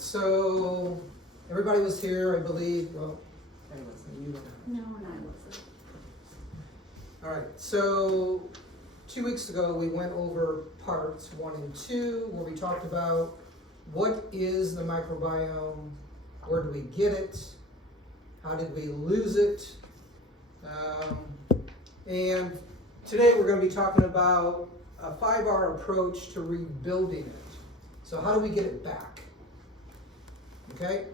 so everybody was here, I believe. Well, anyways, you were. No, and I wasn't. All right, so 2 weeks ago we went over parts 1 and 2 where we talked about what is the microbiome, where do we get it, how did we lose it, and today we're going to be talking about a 5R approach to rebuilding it. So how do we get it back? Okay?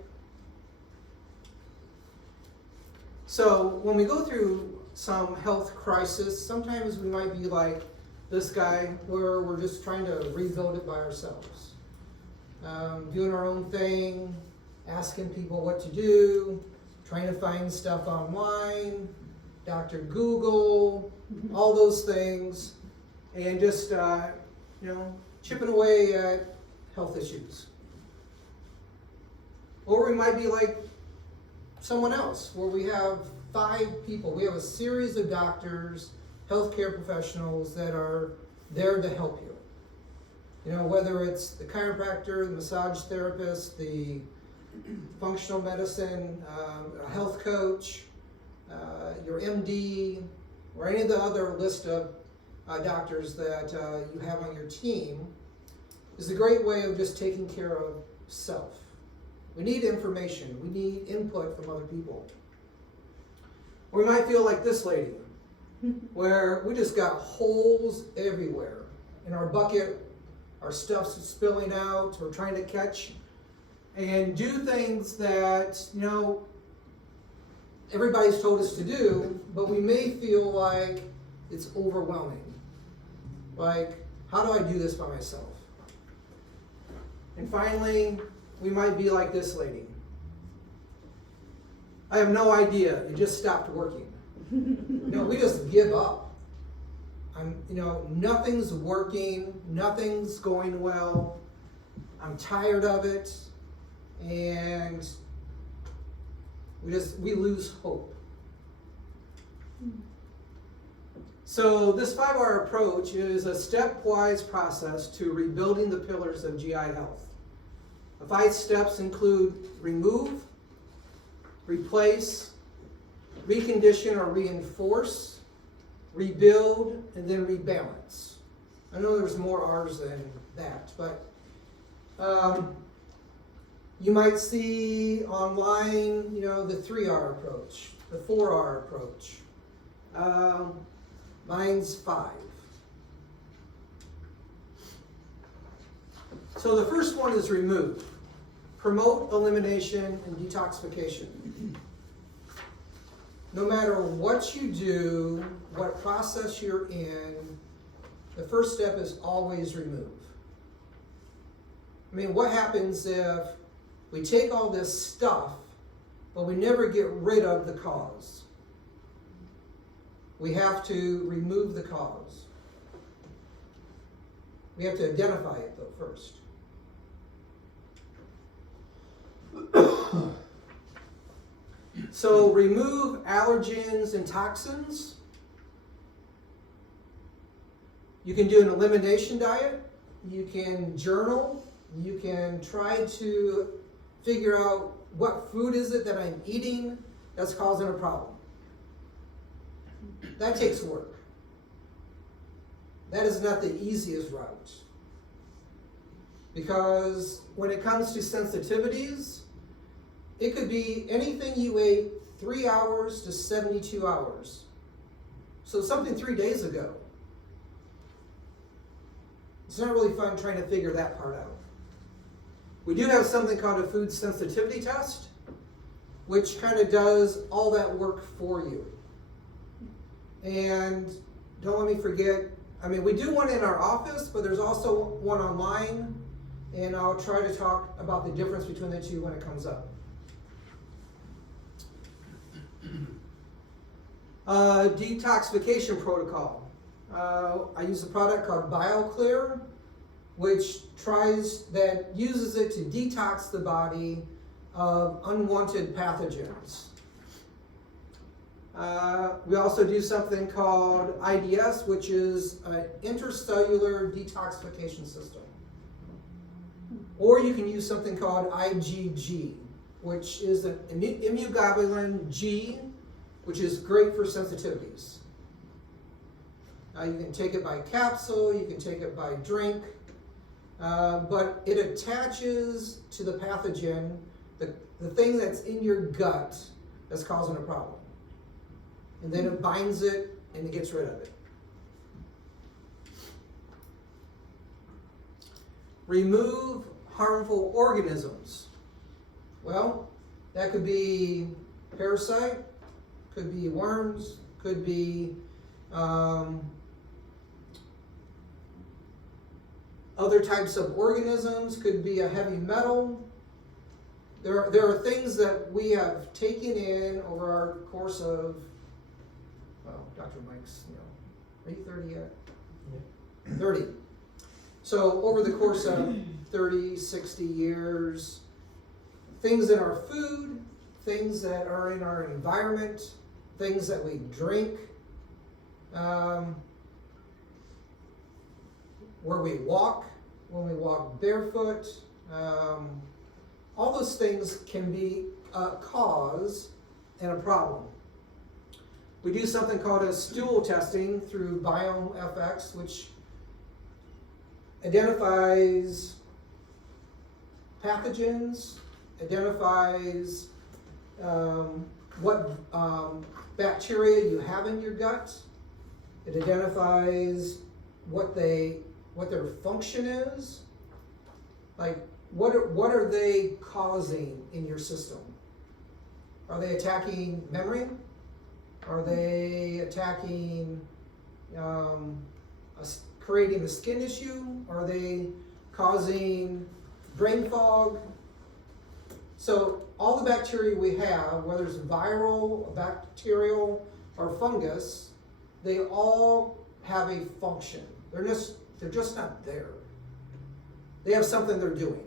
So when we go through some health crisis, sometimes we might be like this guy where we're just trying to rebuild it by ourselves. Doing our own thing, asking people what to do, trying to find stuff online, Dr. Google, all those things, and just, chipping away at health issues. Or we might be like someone else, where we have 5 people. We have a series of doctors, healthcare professionals that are there to help you. You know, whether it's the chiropractor, the massage therapist, the functional medicine, a health coach, your MD, or any of the other list of doctors that you have on your team, is a great way of just taking care of self. We need information. We need input from other people. Or we might feel like this lady, where we just got holes everywhere in our bucket. Our stuff's spilling out. We're trying to catch and do things that, everybody's told us to do, but we may feel like it's overwhelming. Like, how do I do this by myself? And finally, we might be like this lady. I have no idea. It just stopped working. We just give up. Nothing's working. Nothing's going well. I'm tired of it. And we lose hope. So this 5R approach is a stepwise process to rebuilding the pillars of GI health. The 5 steps include remove, replace, recondition or reinforce, rebuild, and then rebalance. I know there's more R's than that, but you might see online, the 3R approach, the 4R approach. Mine's 5. So the first one is remove. Promote elimination and detoxification. No matter what you do, what process you're in, the first step is always remove. What happens if we take all this stuff, but we never get rid of the cause? We have to remove the cause. We have to identify it, though, first. So remove allergens and toxins. You can do an elimination diet. You can journal. You can try to figure out what food is it that I'm eating that's causing a problem. That takes work. That is not the easiest route. Because when it comes to sensitivities, it could be anything you ate 3 hours to 72 hours. So something 3 days ago. It's not really fun trying to figure that part out. We do have something called a food sensitivity test, which kind of does all that work for you. And don't let me forget, we do one in our office, but there's also one online, and I'll try to talk about the difference between the two when it comes up. Detoxification protocol. I use a product called BioClear, which uses it to detox the body of unwanted pathogens. We also do something called IDS, which is an intercellular detoxification system. Or you can use something called IgG, which is an immunoglobulin G, which is great for sensitivities. You can take it by capsule, you can take it by drink, but it attaches to the pathogen, the thing that's in your gut that's causing a problem. And then it binds it and it gets rid of it. Remove harmful organisms. Well, that could be parasite, could be worms, could be other types of organisms, could be a heavy metal. There are things that we have taken in over our course of, well, Dr. Mike's, are you 30 yet? Yeah. 30. So over the course of 30, 60 years, things in our food, things that are in our environment, things that we drink, where we walk, when we walk barefoot, all those things can be a cause and a problem. We do something called a stool testing through BiomeFX, which identifies pathogens, identifies what bacteria you have in your gut. It identifies what their function is. Like, what are they causing in your system? Are they attacking memory? Are they attacking creating a skin issue? Are they causing brain fog? So all the bacteria we have, whether it's viral, bacterial, or fungus, they all have a function. They're just not there. They have something they're doing.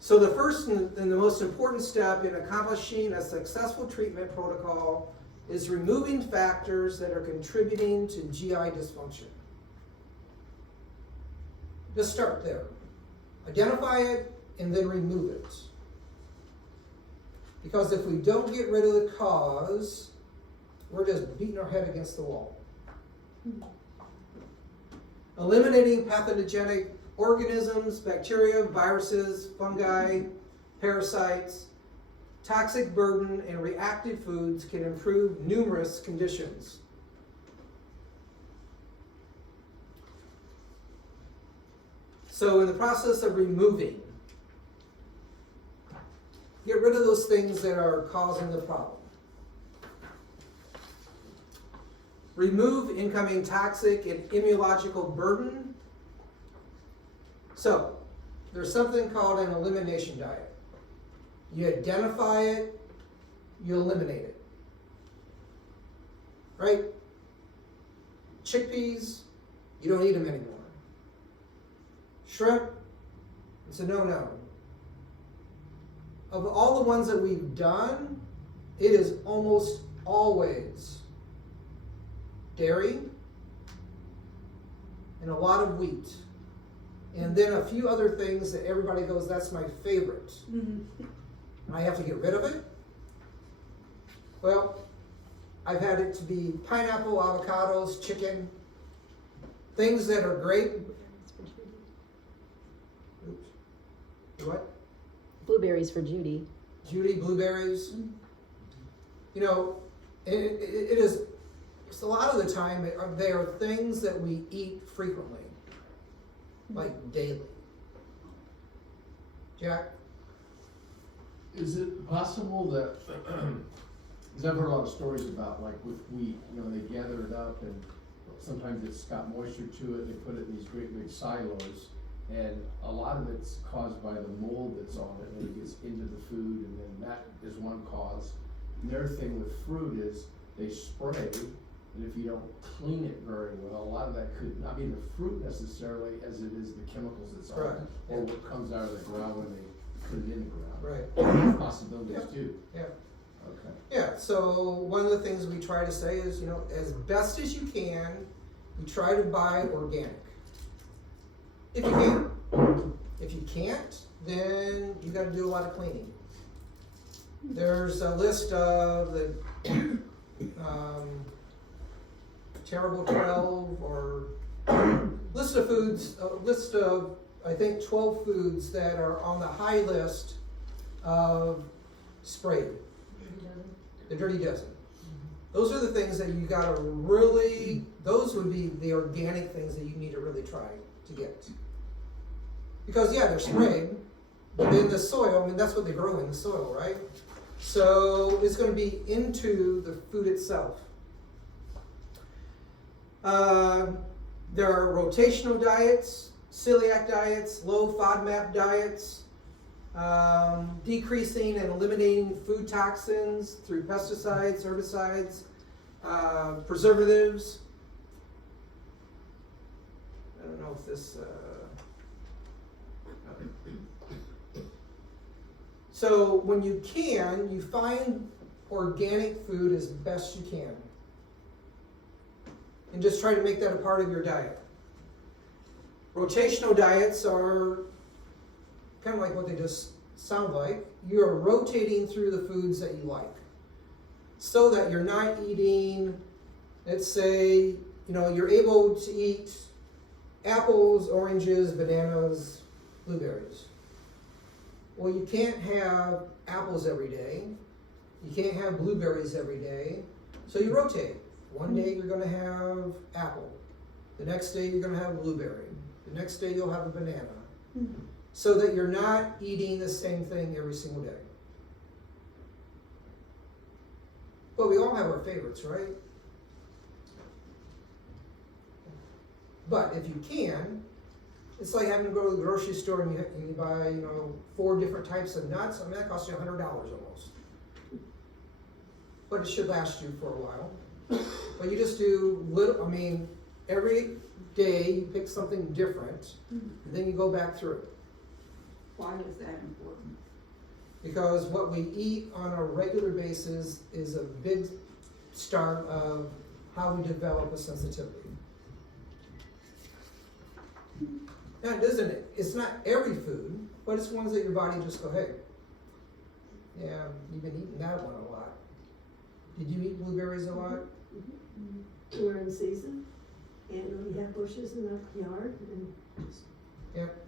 So the first and the most important step in accomplishing a successful treatment protocol is removing factors that are contributing to GI dysfunction. Just start there. Identify it and then remove it. Because if we don't get rid of the cause, we're just beating our head against the wall. Eliminating pathogenic organisms, bacteria, viruses, fungi, parasites, toxic burden, and reactive foods can improve numerous conditions. So in the process of removing, get rid of those things that are causing the problem. Remove incoming toxic and immunological burden. So, there's something called an elimination diet. You identify it, you eliminate it. Right? Chickpeas, you don't eat them anymore. Shrimp, it's a no-no. Of all the ones that we've done, it is almost always dairy and a lot of wheat. And then a few other things that everybody goes, that's my favorite. Mm-hmm. I have to get rid of it. Well, I've had it to be pineapple, avocados, chicken, things that are great. Oops. What? Blueberries for Judy. Judy, blueberries. Mm-hmm. You know, it is, it's a lot of the time, they are things that we eat frequently. Like daily. Jack? Is it possible that, because I've heard a lot of stories about, like with wheat, they gather it up and sometimes it's got moisture to it, they put it in these great big silos, and a lot of it's caused by the mold that's on it when it gets into the food, and then that is one cause. And the other thing with fruit is they spray, and if you don't clean it very well, a lot of that could not be the fruit necessarily as it is the chemicals that's on it, or what comes out of the ground when they put it in the ground. Right. Possibilities too. Yeah. Okay. Yeah, so one of the things we try to say is, as best as you can, you try to buy organic. If you can. If you can't, then you gotta do a lot of cleaning. There's a list of the terrible 12 or list of foods, a list of, I think, 12 foods that are on the high list of sprayed. The Dirty Dozen. Those are the things that you gotta really, those would be the organic things that you need to really try to get. Because yeah, they're sprayed, but in the soil, I mean, that's what they grow in, the soil, right? So it's gonna be into the food itself. There are rotational diets, celiac diets, low FODMAP diets, decreasing and eliminating food toxins through pesticides, herbicides, preservatives. I don't know if this. So when you can, you find organic food as best you can. And just try to make that a part of your diet. Rotational diets are kind of like what they just sound like. You're rotating through the foods that you like. So that you're not eating, let's say, you're able to eat apples, oranges, bananas, blueberries. Well, you can't have apples every day. You can't have blueberries every day. So you rotate. One day you're going to have apple. The next day you're going to have blueberry. The next day you'll have a banana. So that you're not eating the same thing every single day. But we all have our favorites, right? But if you can, it's like having to go to the grocery store and you buy, 4 different types of nuts. I mean, that costs you $100 almost. But it should last you for a while. But you just do every day you pick something different, and then you go back through it. Why is that important? Because what we eat on a regular basis is a big start of how we develop a sensitivity. Now, it's not every food, but it's ones that your body just go, hey, yeah, you've been eating that one a lot. Did you eat blueberries a lot? We're in season, and we have bushes in the yard, and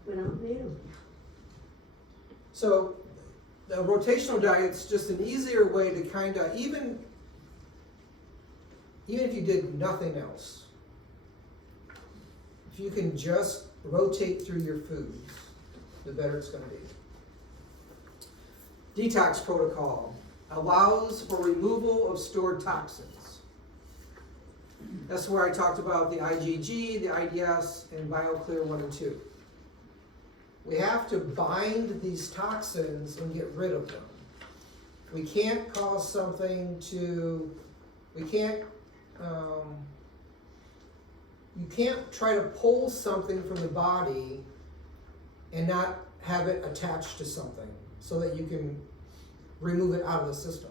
went out and ate them. So the rotational diet's just an easier way to kind of, even if you did nothing else, if you can just rotate through your foods, the better it's going to be. Detox protocol allows for removal of stored toxins. That's where I talked about the IgG, the IDS, and BioClear 1 and 2. We have to bind these toxins and get rid of them. We can't cause something to, you can't try to pull something from the body and not have it attached to something so that you can remove it out of the system.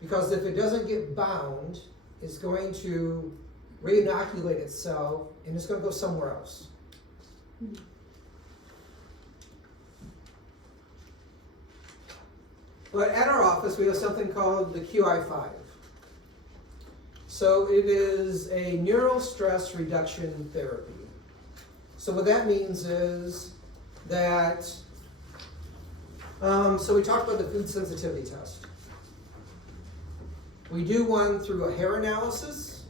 Because if it doesn't get bound, it's going to re-inoculate itself and it's going to go somewhere else. But at our office, we have something called the QI5. So it is a neural stress reduction therapy. So what that means is that, so we talked about the food sensitivity test. We do one through a hair analysis.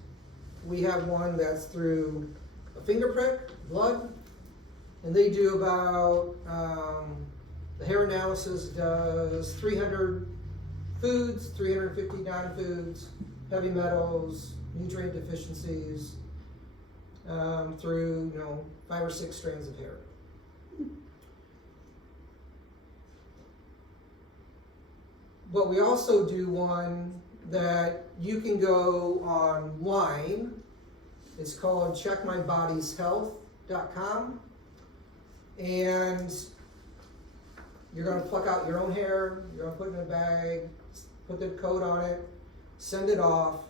We have one that's through a finger prick, blood, and they do about, the hair analysis does 300 foods, 350 non-foods, heavy metals, nutrient deficiencies, through 5 or 6 strands of hair. But we also do one that you can go online. It's called checkmybodieshealth.com, and you're going to pluck out your own hair, you're going to put it in a bag, put the code on it, send it off,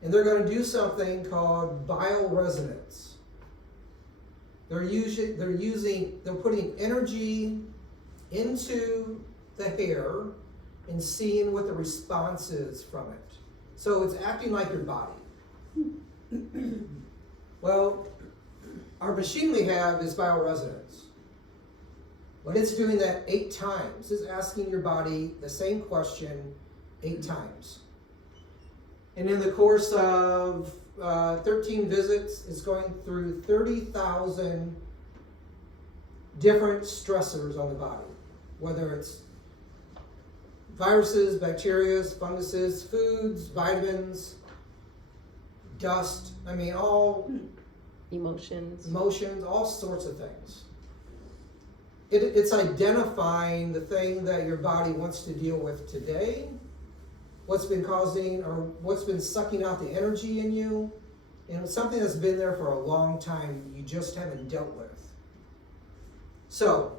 and they're going to do something called bioresonance. they're putting energy into the hair and seeing what the response is from it. So it's acting like your body. Well, our machine we have is bioresonance. But it's doing that 8 times. It's asking your body the same question 8 times. And in the course of 13 visits, it's going through 30,000 different stressors on the body, whether it's viruses, bacteria, funguses, foods, vitamins, dust, all Emotions. emotions, all sorts of things. It's identifying the thing that your body wants to deal with today, what's been causing or what's been sucking out the energy in you, and it's something that's been there for a long time you just haven't dealt with. So,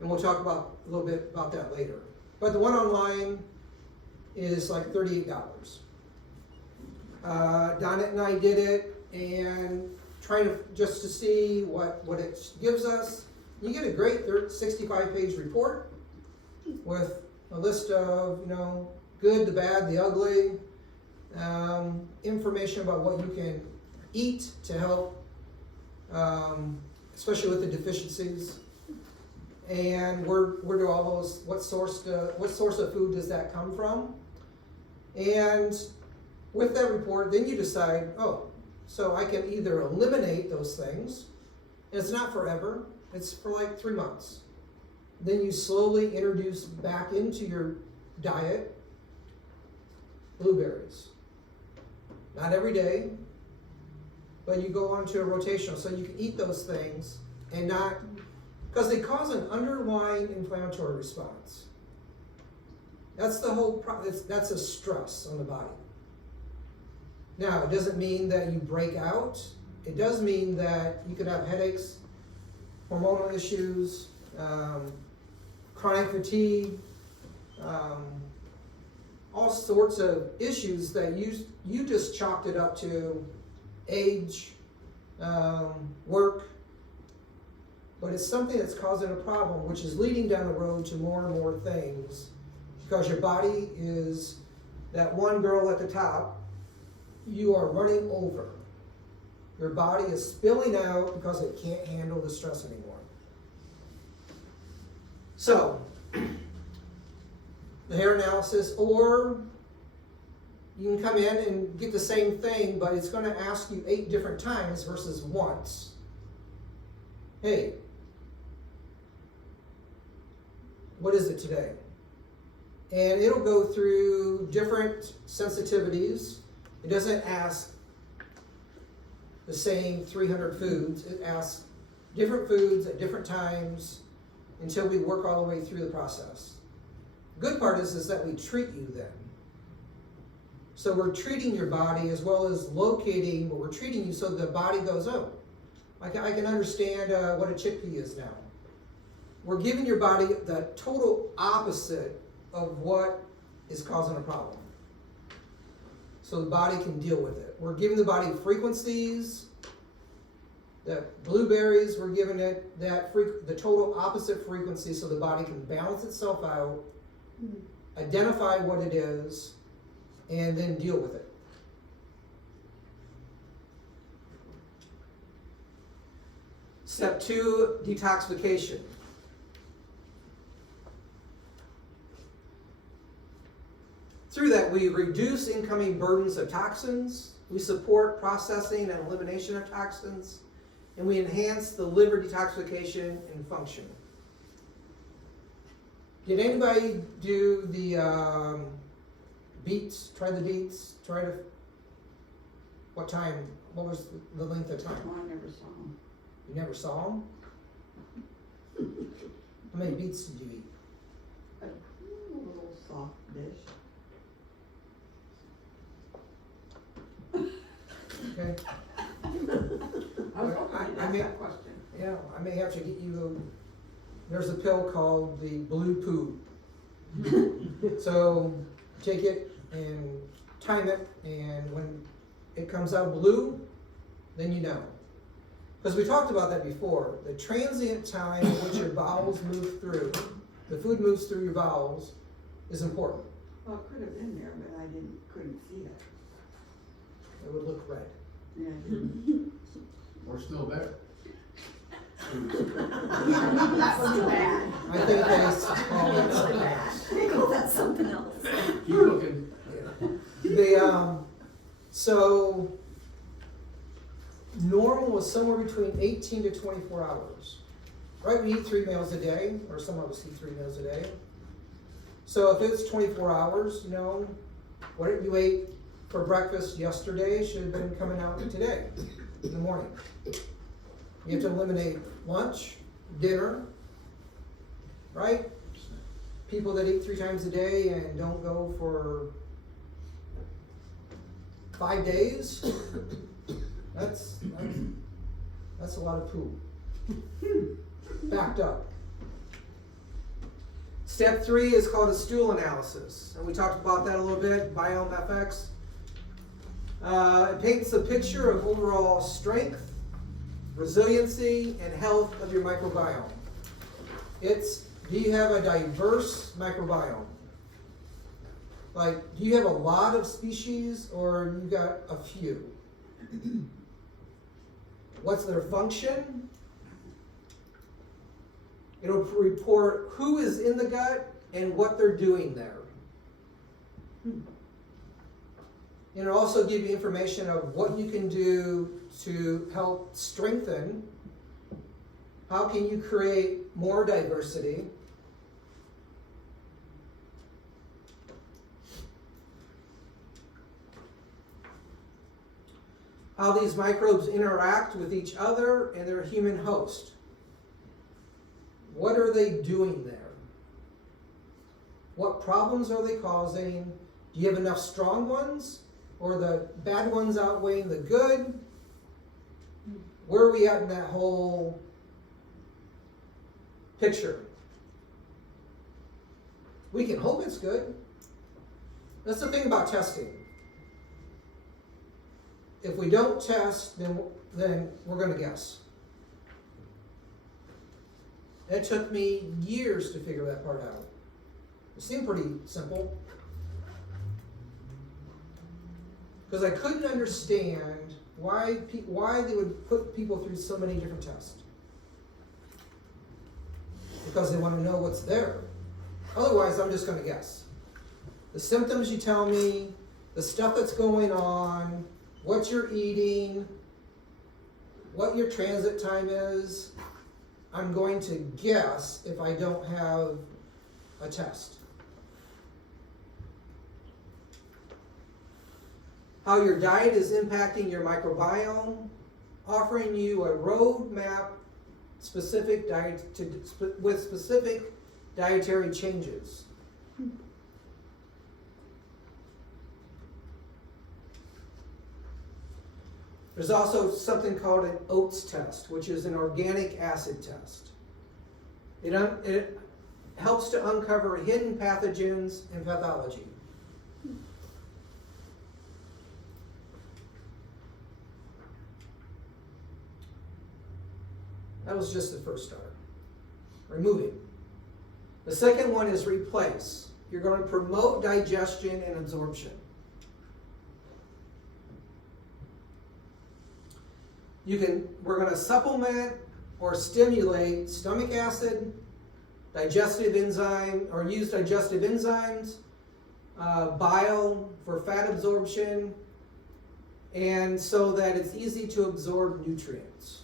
and we'll talk about a little bit about that later. But the one online is like $38. Donette and I did it and trying to see what it gives us. You get a great 65-page report with a list of, good, the bad, the ugly, information about what you can eat to help, especially with the deficiencies. And where do all those, what source of food does that come from? And with that report, then you decide, so I can either eliminate those things, and it's not forever, it's for like 3 months. Then you slowly introduce back into your diet blueberries. Not every day, but you go on to a rotational, so you can eat those things and not, because they cause an underlying inflammatory response. That's the whole that's a stress on the body. Now, it doesn't mean that you break out. It does mean that you could have headaches, hormonal issues, chronic fatigue, all sorts of issues that you just chalked it up to age, work, but it's something that's causing a problem, which is leading down the road to more and more things, because your body is that one girl at the top, you are running over. Your body is spilling out because it can't handle the stress anymore. So, the hair analysis, or you can come in and get the same thing, but it's going to ask you 8 different times versus once. Hey, what is it today? And it'll go through different sensitivities. It doesn't ask the same 300 foods. It asks different foods at different times until we work all the way through the process. The good part is that we treat you then. So we're treating your body as well as locating, but we're treating you so the body goes, I can understand what a chickpea is now. We're giving your body the total opposite of what is causing a problem, so the body can deal with it. We're giving the body frequencies. The blueberries, we're giving it the total opposite frequency so the body can balance itself out, identify what it is, and then deal with it. Step 2, detoxification. Through that, we reduce incoming burdens of toxins, we support processing and elimination of toxins, and we enhance the liver detoxification and function. Did anybody do the beets? Try the beets? What time? What was the length of time? Oh, I never saw them. You never saw them? How many beets did you eat? A little soft dish. Okay. I was hoping you'd I ask mean- that question. Yeah, I may have to get you, there's a pill called the blue poo. So take it and time it, and when it comes out blue, then you know. Because we talked about that before, the transient time in which your bowels move through, the food moves through your bowels, is important. Well, it could have been there, but I couldn't see it. It would look red. Yeah, it didn't. We're still there. That was bad. I think they call it something bad. else. They call that something else. Keep looking. So normal is somewhere between 18 to 24 hours. Right, we eat 3 meals a day, or some of us eat 3 meals a day. So if it's 24 hours, you know, what you ate for breakfast yesterday should have been coming out today, in the morning. You have to eliminate lunch, dinner, right? People that eat 3 times a day and don't go for 5 days, that's a lot of poo. Backed up. Step 3 is called a stool analysis, and we talked about that a little bit, Biome FX. It paints a picture of overall strength, resiliency, and health of your microbiome. Do you have a diverse microbiome? Like, do you have a lot of species, or you got a few? What's their function? It'll report who is in the gut and what they're doing there. And it'll also give you information of what you can do to help strengthen. How can you create more diversity? How these microbes interact with each other and their human host. What are they doing there? What problems are they causing? Do you have enough strong ones? Or the bad ones outweighing the good? Where are we at in that whole picture? We can hope it's good. That's the thing about testing. If we don't test, then we're going to guess. It took me years to figure that part out. It seemed pretty simple. Because I couldn't understand why they would put people through so many different tests. Because they want to know what's there. Otherwise, I'm just going to guess. The symptoms you tell me, the stuff that's going on, what you're eating, what your transit time is, I'm going to guess if I don't have a test. How your diet is impacting your microbiome, offering you a roadmap with specific dietary changes. There's also something called an OATS test, which is an organic acid test. It helps to uncover hidden pathogens and pathology. That was just the first start. Removing. The second one is replace. You're going to promote digestion and absorption. We're going to supplement or stimulate stomach acid, digestive enzyme, or use digestive enzymes, bile for fat absorption, and so that it's easy to absorb nutrients.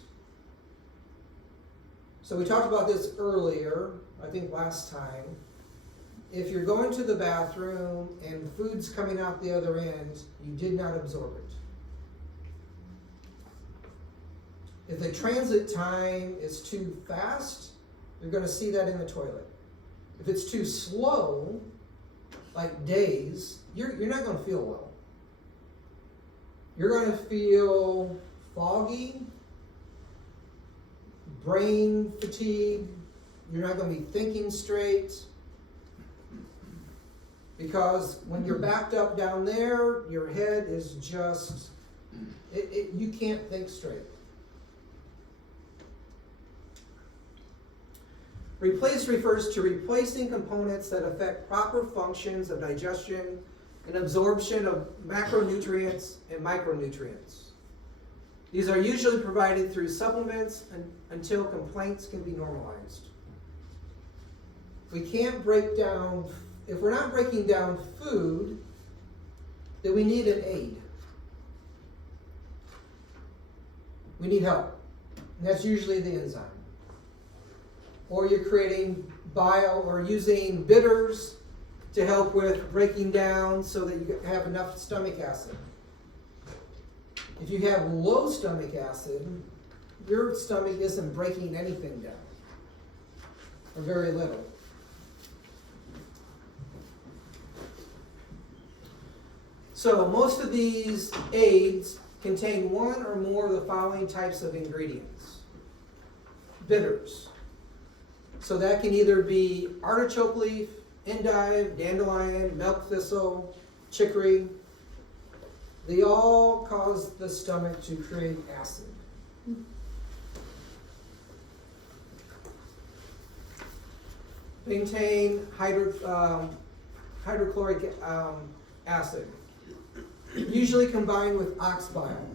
So we talked about this earlier, I think last time. If you're going to the bathroom and food's coming out the other end, you did not absorb it. If the transit time is too fast, you're going to see that in the toilet. If it's too slow, like days, you're not going to feel well. You're going to feel foggy, brain fatigue. You're not going to be thinking straight. Because when you're backed up down there, your head is just, you can't think straight. Replace refers to replacing components that affect proper functions of digestion and absorption of macronutrients and micronutrients. These are usually provided through supplements until complaints can be normalized. We can't break down, if we're not breaking down food, then we need an aid. We need help. And that's usually the enzyme. Or you're creating or using bitters to help with breaking down so that you have enough stomach acid. If you have low stomach acid, your stomach isn't breaking anything down, or very little. So most of these aids contain one or more of the following types of ingredients. Bitters. So that can either be artichoke leaf, endive, dandelion, milk thistle, chicory. They all cause the stomach to create acid. They contain hydrochloric acid, usually combined with ox bile.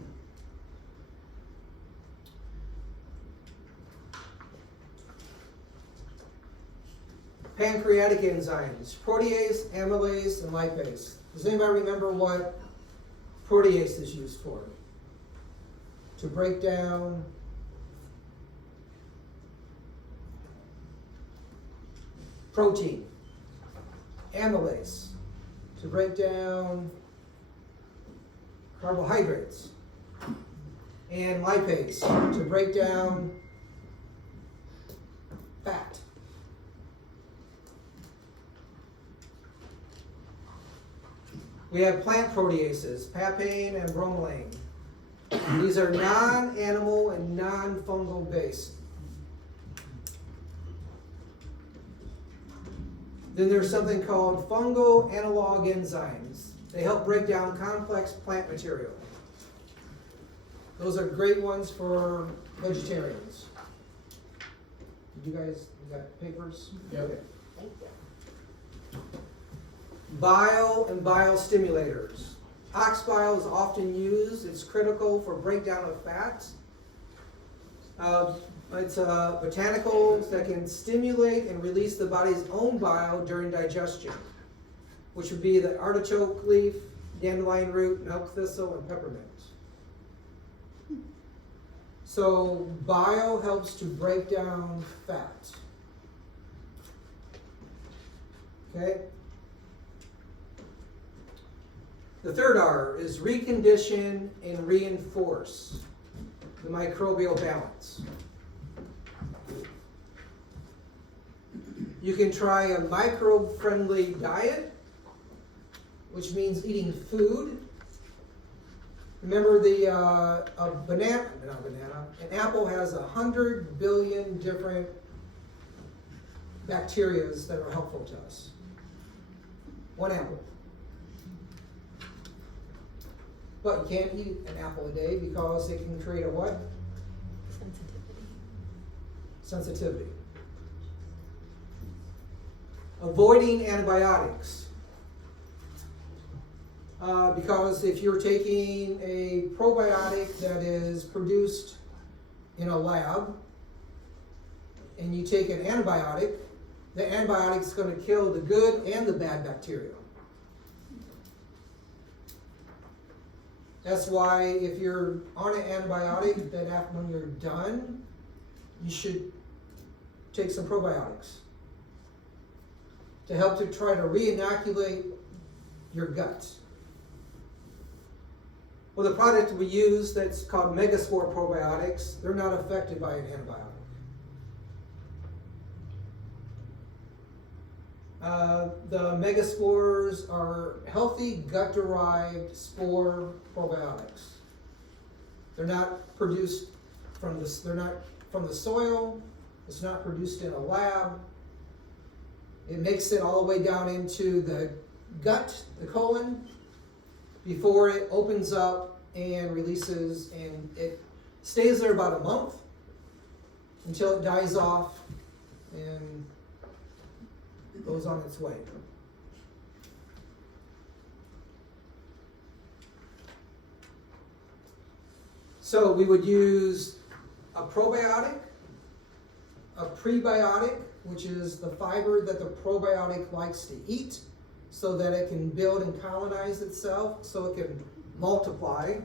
Pancreatic enzymes, protease, amylase, and lipase. Does anybody remember what protease is used for? To break down protein. Amylase, to break down carbohydrates. And lipase, to break down fat. We have plant proteases, papain and bromelain. These are non-animal and non-fungal based. Then there's something called fungal analog enzymes. They help break down complex plant material. Those are great ones for vegetarians. You guys, you got papers? Yep. Okay. Bile and bile stimulators. Ox bile is often used. It's critical for breakdown of fats. It's botanicals that can stimulate and release the body's own bile during digestion, which would be the artichoke leaf, dandelion root, milk thistle, and peppermint. So bile helps to break down fat. Okay? The third R is recondition and reinforce the microbial balance. You can try a microbe-friendly diet, which means eating food. Remember an apple has 100 billion different bacteria that are helpful to us. One apple. But you can't eat an apple a day because it can create a what? Sensitivity. Avoiding antibiotics. Because if you're taking a probiotic that is produced in a lab and you take an antibiotic, the antibiotic is going to kill the good and the bad bacteria. That's why if you're on an antibiotic, that after when you're done, you should take some probiotics to help to try to re-inoculate your gut. Well, the product we use that's called Megaspore probiotics, they're not affected by an antibiotic. The Megaspores are healthy gut-derived spore probiotics. They're not produced from this. They're not from the soil. It's not produced in a lab. It makes it all the way down into the gut, the colon, before it opens up and releases, and it stays there about a month until it dies off and goes on its way. So we would use a probiotic, a prebiotic, which is the fiber that the probiotic likes to eat so that it can build and colonize itself, so it can multiply.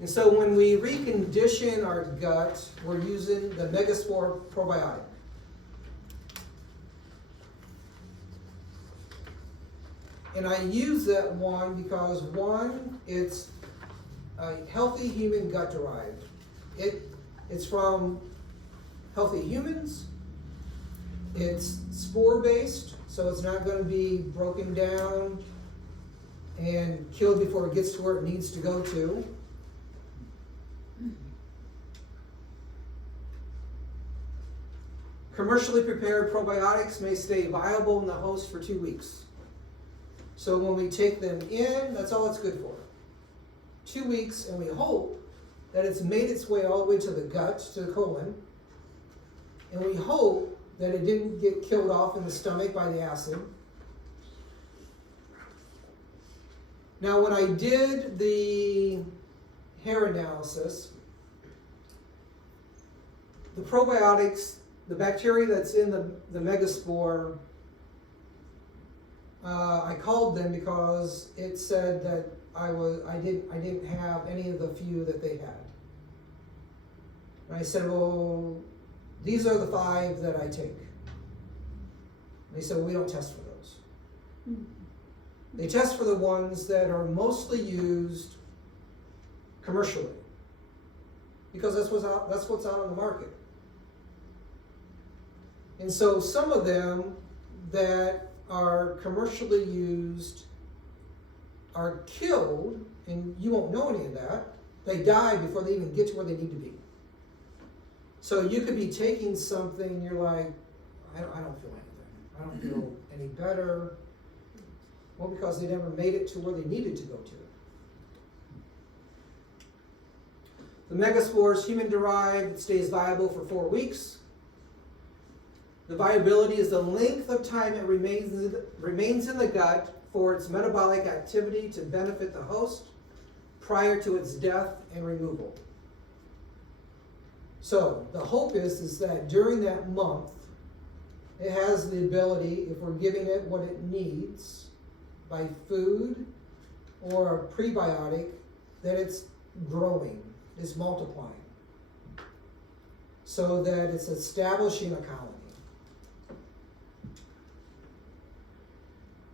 And so when we recondition our gut, we're using the Megaspore probiotic. And I use that one because one, it's a healthy human gut derived. It's from healthy humans. It's spore based, so it's not going to be broken down and killed before it gets to where it needs to go to. Commercially prepared probiotics may stay viable in the host for 2 weeks. So when we take them in, that's all it's good for. 2 weeks, and we hope that it's made its way all the way to the gut, to the colon, and we hope that it didn't get killed off in the stomach by the acid. Now, when I did the hair analysis, the probiotics, the bacteria that's in the Megaspore, I called them because it said that I didn't have any of the few that they had. And I said, well, these are the 5 that I take. And they said, well, we don't test for those. They test for the ones that are mostly used commercially, because that's what's out on the market. And so some of them that are commercially used are killed, and you won't know any of that. They die before they even get to where they need to be. So you could be taking something, you're like, I don't feel anything. I don't feel any better. Well, because they never made it to where they needed to go to. The Megaspore is human-derived, it stays viable for 4 weeks. The viability is the length of time it remains in the gut for its metabolic activity to benefit the host prior to its death and removal. So the hope is that during that month, it has the ability, if we're giving it what it needs by food or a prebiotic, that it's growing, it's multiplying, so that it's establishing a colony.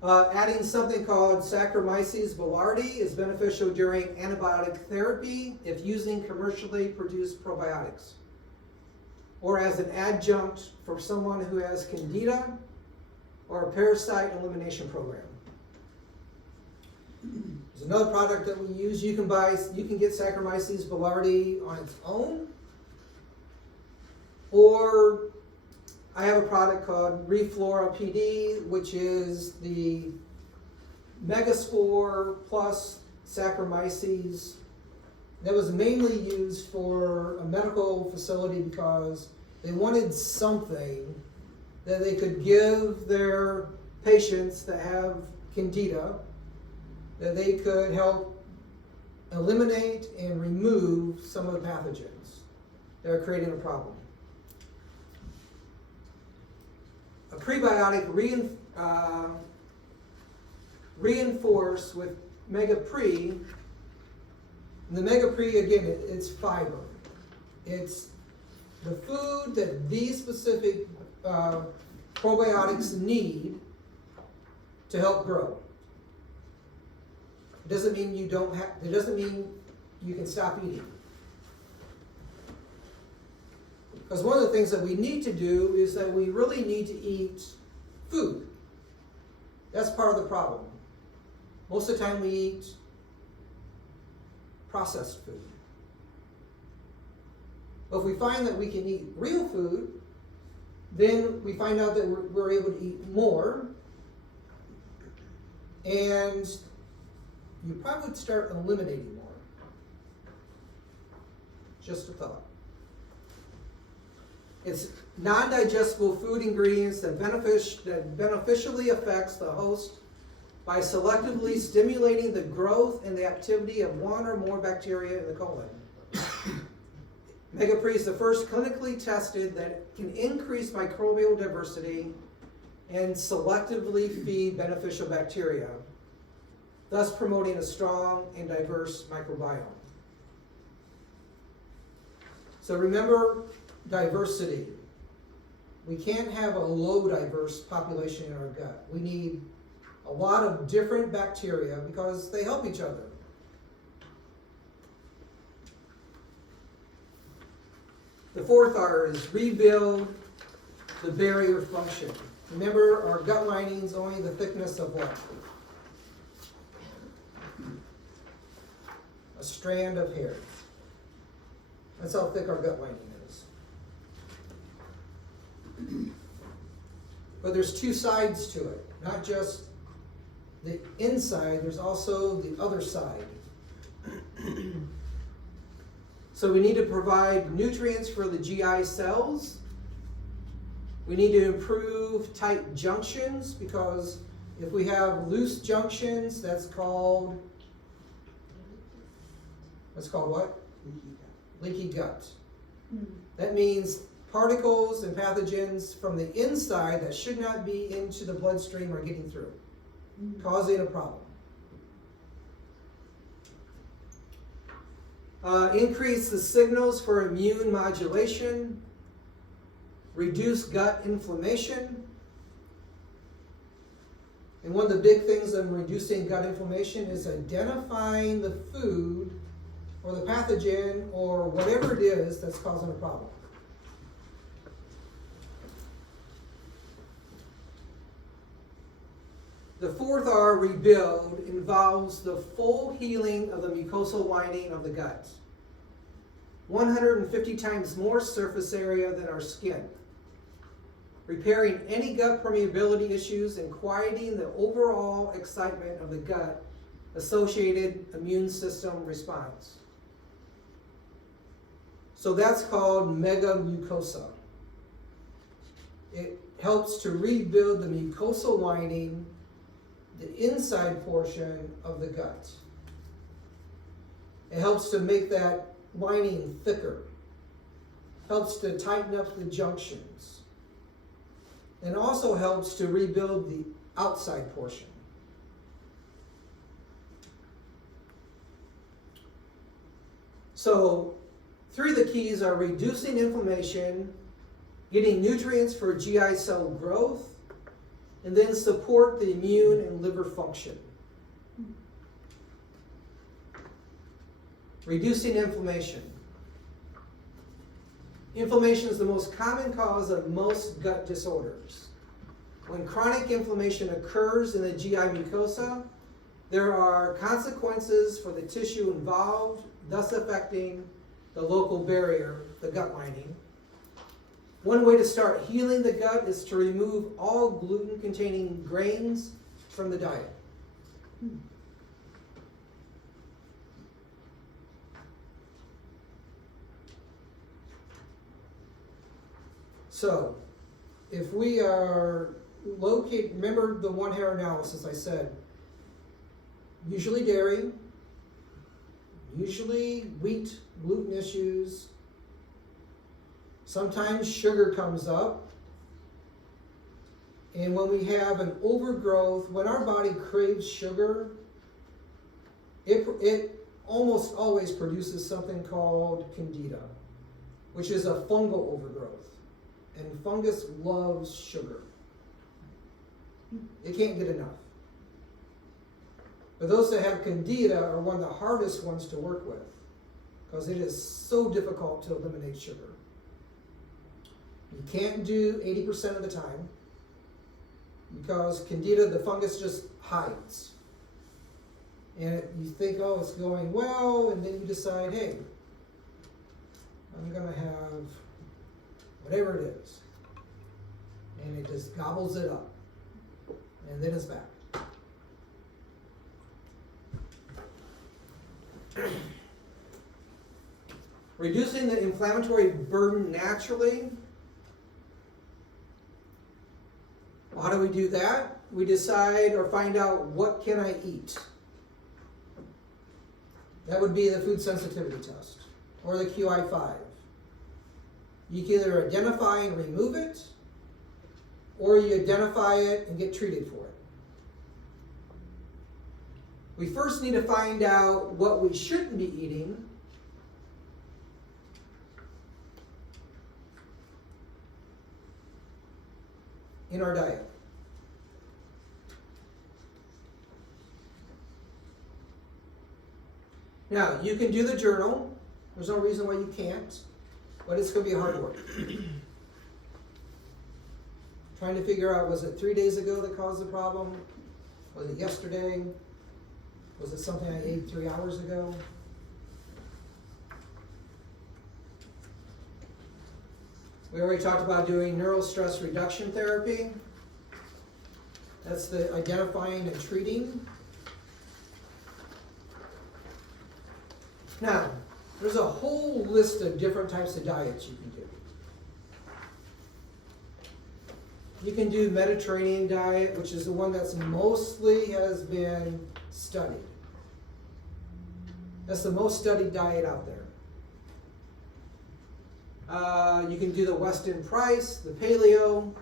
Adding something called Saccharomyces boulardii is beneficial during antibiotic therapy if using commercially produced probiotics, or as an adjunct for someone who has candida or a parasite elimination program. There's another product that we use. You can get Saccharomyces boulardii on its own, or I have a product called Reflora PD, which is the Megaspore plus Saccharomyces that was mainly used for a medical facility because they wanted something that they could give their patients that have candida, that they could help eliminate and remove some of the pathogens that are creating a problem. A prebiotic reinforced with Mega-Pre. And the Mega-Pre, again, it's fiber. It's the food that these specific probiotics need to help grow. It doesn't mean it doesn't mean you can stop eating. Because one of the things that we need to do is that we really need to eat food. That's part of the problem. Most of the time we eat processed food. But if we find that we can eat real food, then we find out that we're able to eat more, and you probably would start eliminating more. Just a thought. It's non-digestible food ingredients that beneficially affects the host by selectively stimulating the growth and the activity of one or more bacteria in the colon. Megapre is the first clinically tested that can increase microbial diversity and selectively feed beneficial bacteria, thus promoting a strong and diverse microbiome. So remember diversity. We can't have a low diverse population in our gut. We need a lot of different bacteria because they help each other. The fourth R is rebuild the barrier function. Remember, our gut lining is only the thickness of what? A strand of hair. That's how thick our gut lining is. But there's two sides to it, not just the inside, there's also the other side. So we need to provide nutrients for the GI cells. We need to improve tight junctions because if we have loose junctions, that's called what? Leaky gut. That means particles and pathogens from the inside that should not be into the bloodstream are getting through, causing a problem. Increase the signals for immune modulation, reduce gut inflammation. And one of the big things in reducing gut inflammation is identifying the food or the pathogen or whatever it is that's causing a problem. The fourth R, rebuild, involves the full healing of the mucosal lining of the gut. 150 times more surface area than our skin. Repairing any gut permeability issues and quieting the overall excitement of the gut associated immune system response. So that's called megamucosa. It helps to rebuild the mucosal lining, the inside portion of the gut. It helps to make that lining thicker. Helps to tighten up the junctions. And also helps to rebuild the outside portion. So, three of the keys are reducing inflammation, getting nutrients for GI cell growth, and then support the immune and liver function. Reducing inflammation. Inflammation is the most common cause of most gut disorders. When chronic inflammation occurs in the GI mucosa, there are consequences for the tissue involved, thus affecting the local barrier, the gut lining. One way to start healing the gut is to remove all gluten-containing grains from the diet. So, if we are located, remember the one hair analysis I said, usually dairy, usually wheat, gluten issues, sometimes sugar comes up, and when we have an overgrowth, when our body craves sugar, it almost always produces something called candida, which is a fungal overgrowth. And fungus loves sugar. It can't get enough. But those that have candida are one of the hardest ones to work with because it is so difficult to eliminate sugar. You can't do 80% of the time because candida, the fungus just hides. And you think, oh, it's going well, and then you decide, hey, I'm going to have whatever it is. And it just gobbles it up. And then it's back. Reducing the inflammatory burden naturally How do we do that? We decide or find out, what can I eat? That would be the food sensitivity test, or the QI5. You can either identify and remove it, or you identify it and get treated for it. We first need to find out what we shouldn't be eating. In our diet. Now, you can do the journal. There's no reason why you can't, but it's going to be hard work. Trying to figure out, was it 3 days ago that caused the problem? Was it yesterday? Was it something I ate 3 hours ago? We already talked about doing neural stress reduction therapy. That's the identifying and treating. Now, there's a whole list of different types of diets you can do. You can do Mediterranean diet, which is the one that's mostly has been studied. That's the most studied diet out there. You can do the Weston Price, the paleo,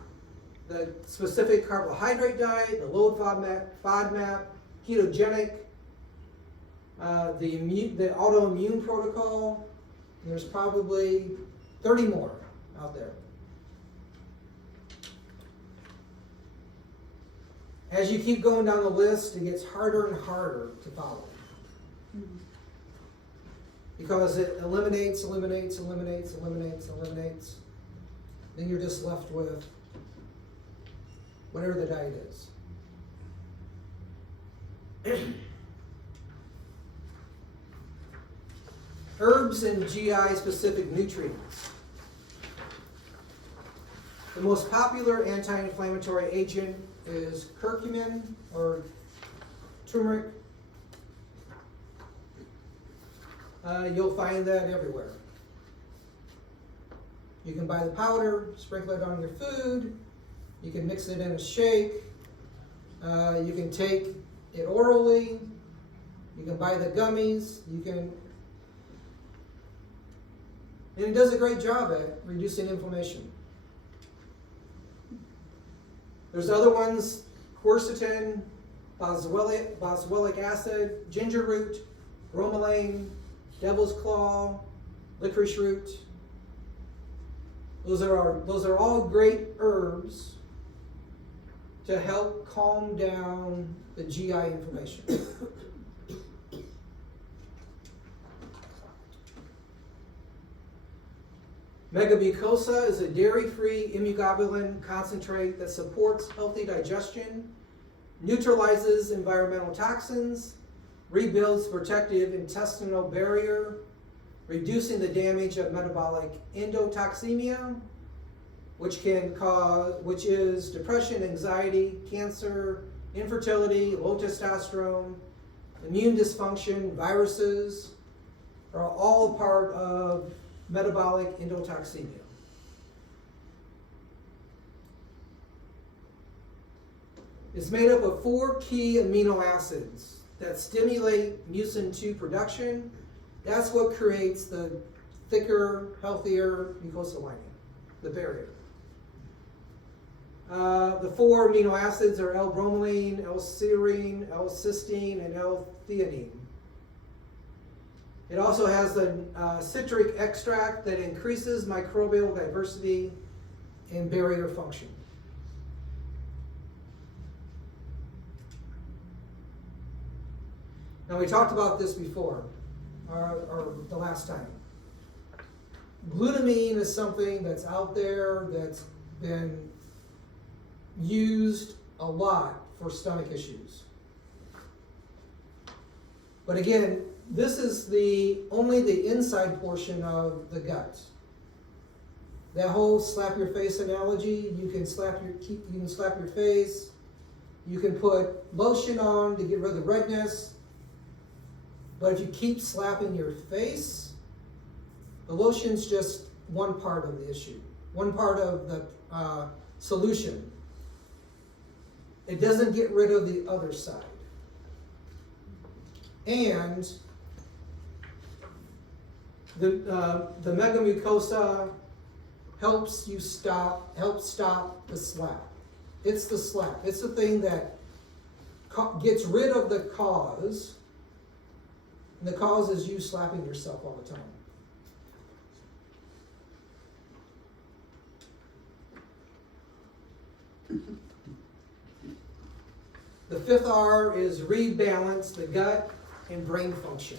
the specific carbohydrate diet, the low FODMAP, ketogenic, the autoimmune protocol. There's probably 30 more out there. As you keep going down the list, it gets harder and harder to follow. Because it eliminates. Then you're just left with whatever the diet is. Herbs and GI specific nutrients. The most popular anti-inflammatory agent is curcumin or turmeric. You'll find that everywhere. You can buy the powder, sprinkle it on your food. You can mix it in a shake. You can take it orally. You can buy the gummies. And it does a great job at reducing inflammation. There's other ones: quercetin, boswellic acid, ginger root, bromelain, devil's claw, licorice root. Those are all great herbs to help calm down the GI inflammation. Megamucosa is a dairy-free immunoglobulin concentrate that supports healthy digestion, neutralizes environmental toxins, rebuilds protective intestinal barrier, reducing the damage of metabolic endotoxemia, which is depression, anxiety, cancer, infertility, low testosterone, immune dysfunction, viruses, are all a part of metabolic endotoxemia. It's made up of 4 key amino acids that stimulate mucin 2 production. That's what creates the thicker, healthier mucosal lining, the barrier. The 4 amino acids are L-bromelain, L-serine, L-cysteine, and L-theanine. It also has the citric extract that increases microbial diversity and barrier function. Now, we talked about this before, or the last time. Glutamine is something that's out there that's been used a lot for stomach issues. But again, this is only the inside portion of the gut. That whole slap your face analogy, you can slap your face, you can put lotion on to get rid of the redness. But if you keep slapping your face, the lotion's just one part of the issue, one part of the solution. it doesn't get rid of the other side. And the mega mucosa helps stop the slap. It's the slap. It's the thing that gets rid of the cause, and the cause is you slapping yourself all the time. The fifth R is rebalance the gut and brain function.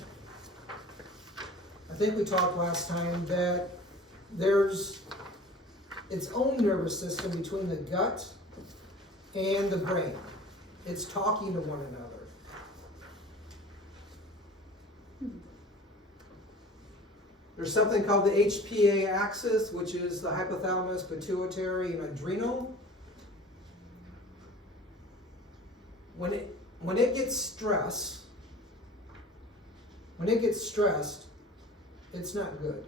I think we talked last time that there's its own nervous system between the gut and the brain. It's talking to one another. There's something called the HPA axis, which is the hypothalamus, pituitary, and adrenal. When it gets stressed, it's not good.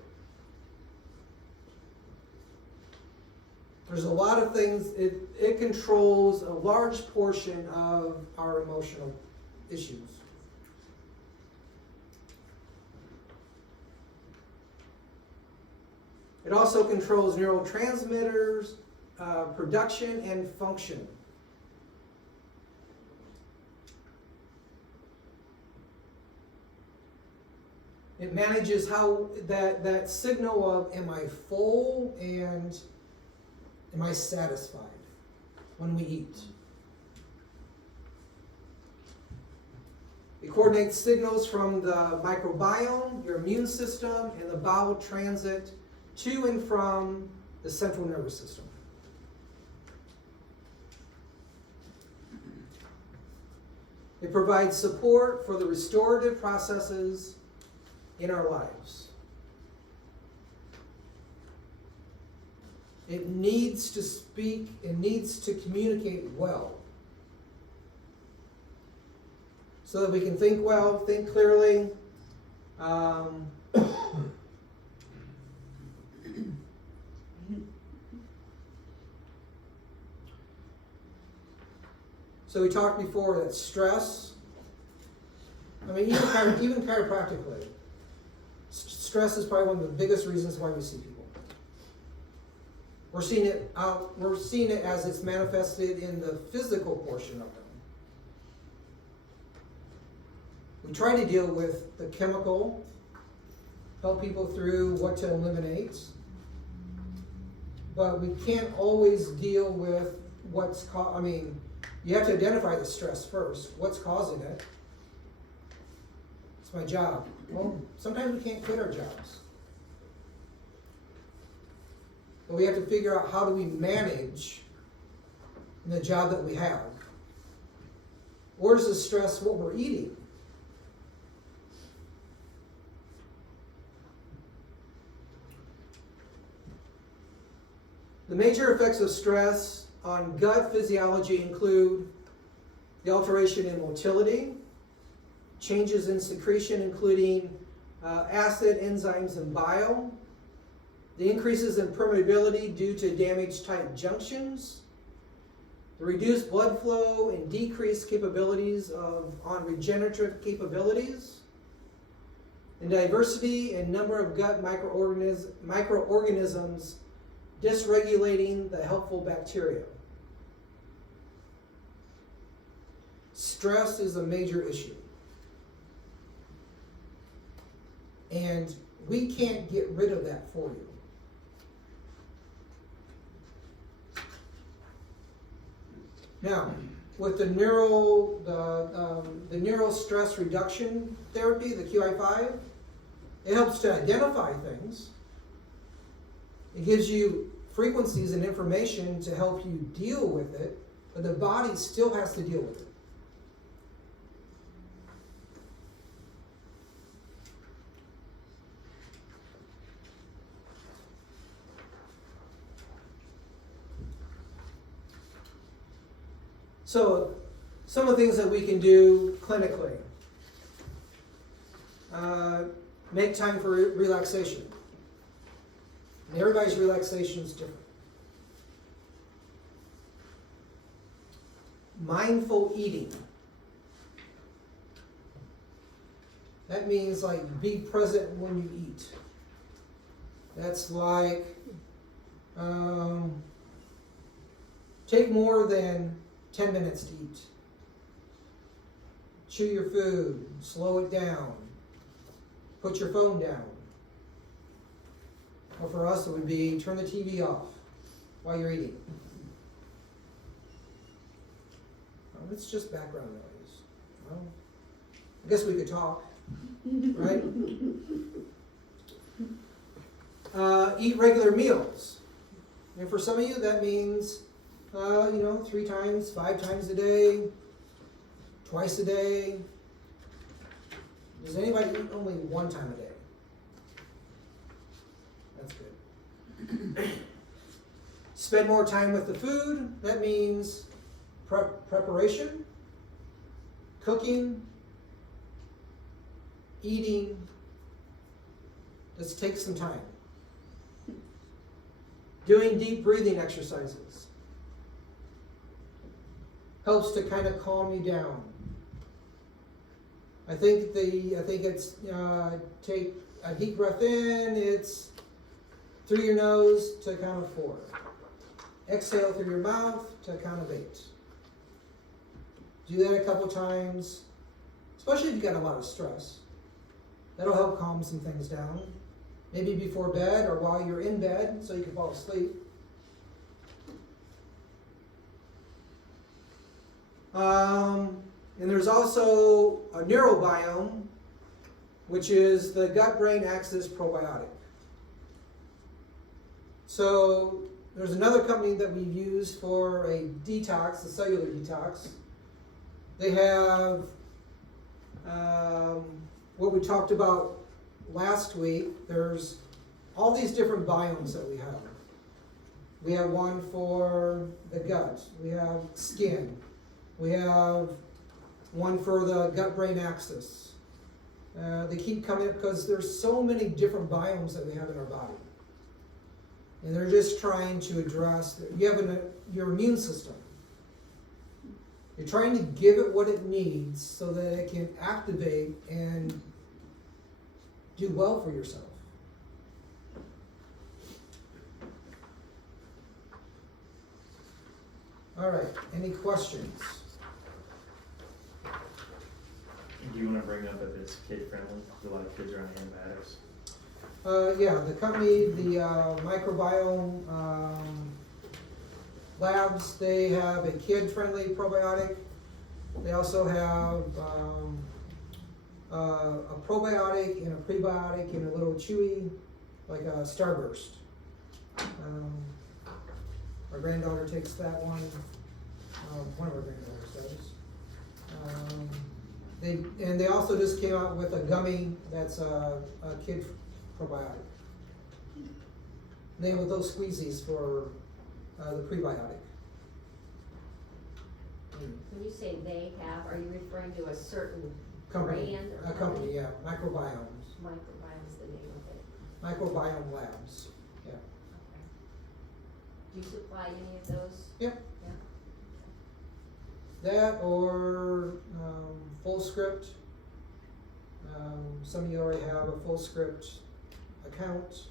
There's a lot of things, it controls a large portion of our emotional issues. It also controls neurotransmitters, production, and function. It manages how that signal of am I full and am I satisfied when we eat. It coordinates signals from the microbiome, your immune system, and the bowel transit to and from the central nervous system. It provides support for the restorative processes in our lives. It needs to speak, it needs to communicate well. So that we can think well, think clearly. So we talked before that stress, I mean, even chiropractically, stress is probably one of the biggest reasons why we see people. We're seeing it as it's manifested in the physical portion of them. We try to deal with the chemical, help people through what to eliminate, but we can't always deal with you have to identify the stress first. What's causing it? It's my job. Well, sometimes we can't quit our jobs. But we have to figure out how do we manage the job that we have. Or does the stress what we're eating? The major effects of stress on gut physiology include the alteration in motility, changes in secretion including acid, enzymes, and bile, the increases in permeability due to damaged tight junctions, the reduced blood flow and decreased capabilities on regenerative capabilities, and diversity and number of gut microorganisms dysregulating the helpful bacteria. Stress is a major issue. And we can't get rid of that for you. Now, with the neural stress reduction therapy, the QI5, it helps to identify things. It gives you frequencies and information to help you deal with it, but the body still has to deal with it. So, some of the things that we can do clinically. Make time for relaxation. And everybody's relaxation is different. mindful eating. That means like be present when you eat. That's like take more than 10 minutes to eat. Chew your food, slow it down, put your phone down. Or for us, it would be turn the TV off while you're eating. It's just background noise. Well, I guess we could talk, right? Eat regular meals. And for some of you, that means, 3 times, 5 times a day, twice a day. Does anybody eat only 1 time a day? That's good. Spend more time with the food. That means preparation, cooking, eating. Let's take some time. Doing deep breathing exercises helps to kind of calm you down. I think it's take a deep breath in. It's through your nose to count of 4. Exhale through your mouth to count of 8. Do that a couple times, especially if you got a lot of stress. That'll help calm some things down. Maybe before bed or while you're in bed so you can fall asleep. And there's also a neurobiome, which is the gut-brain axis probiotic. So there's another company that we've used for a detox, a cellular detox. They have what we talked about last week. There's all these different biomes that we have. We have one for the gut. We have skin. We have one for the gut-brain axis. They keep coming up because there's so many different biomes that we have in our body. And they're just trying to address, you have your immune system. You're trying to give it what it needs so that it can activate and do well for yourself. All right, any questions? Do you want to bring up if it's kid friendly? Because a lot of kids are on antibiotics. Yeah, the company, the Microbiome Labs, they have a kid-friendly probiotic. They also have a probiotic and a prebiotic and a little chewy, like a Starburst. Our granddaughter takes that one. One of our granddaughters does. They also just came out with a gummy that's a kid probiotic. They have those squeezies for the prebiotic. When you say they have, are you referring to a certain Company, brand or a company, yeah, Microbiomes, Microbiome is the name of it. Microbiome Labs, yeah. Okay. Do you supply any of those? Yep. Yeah. That or Full Script. Some of you already have a Full Script account,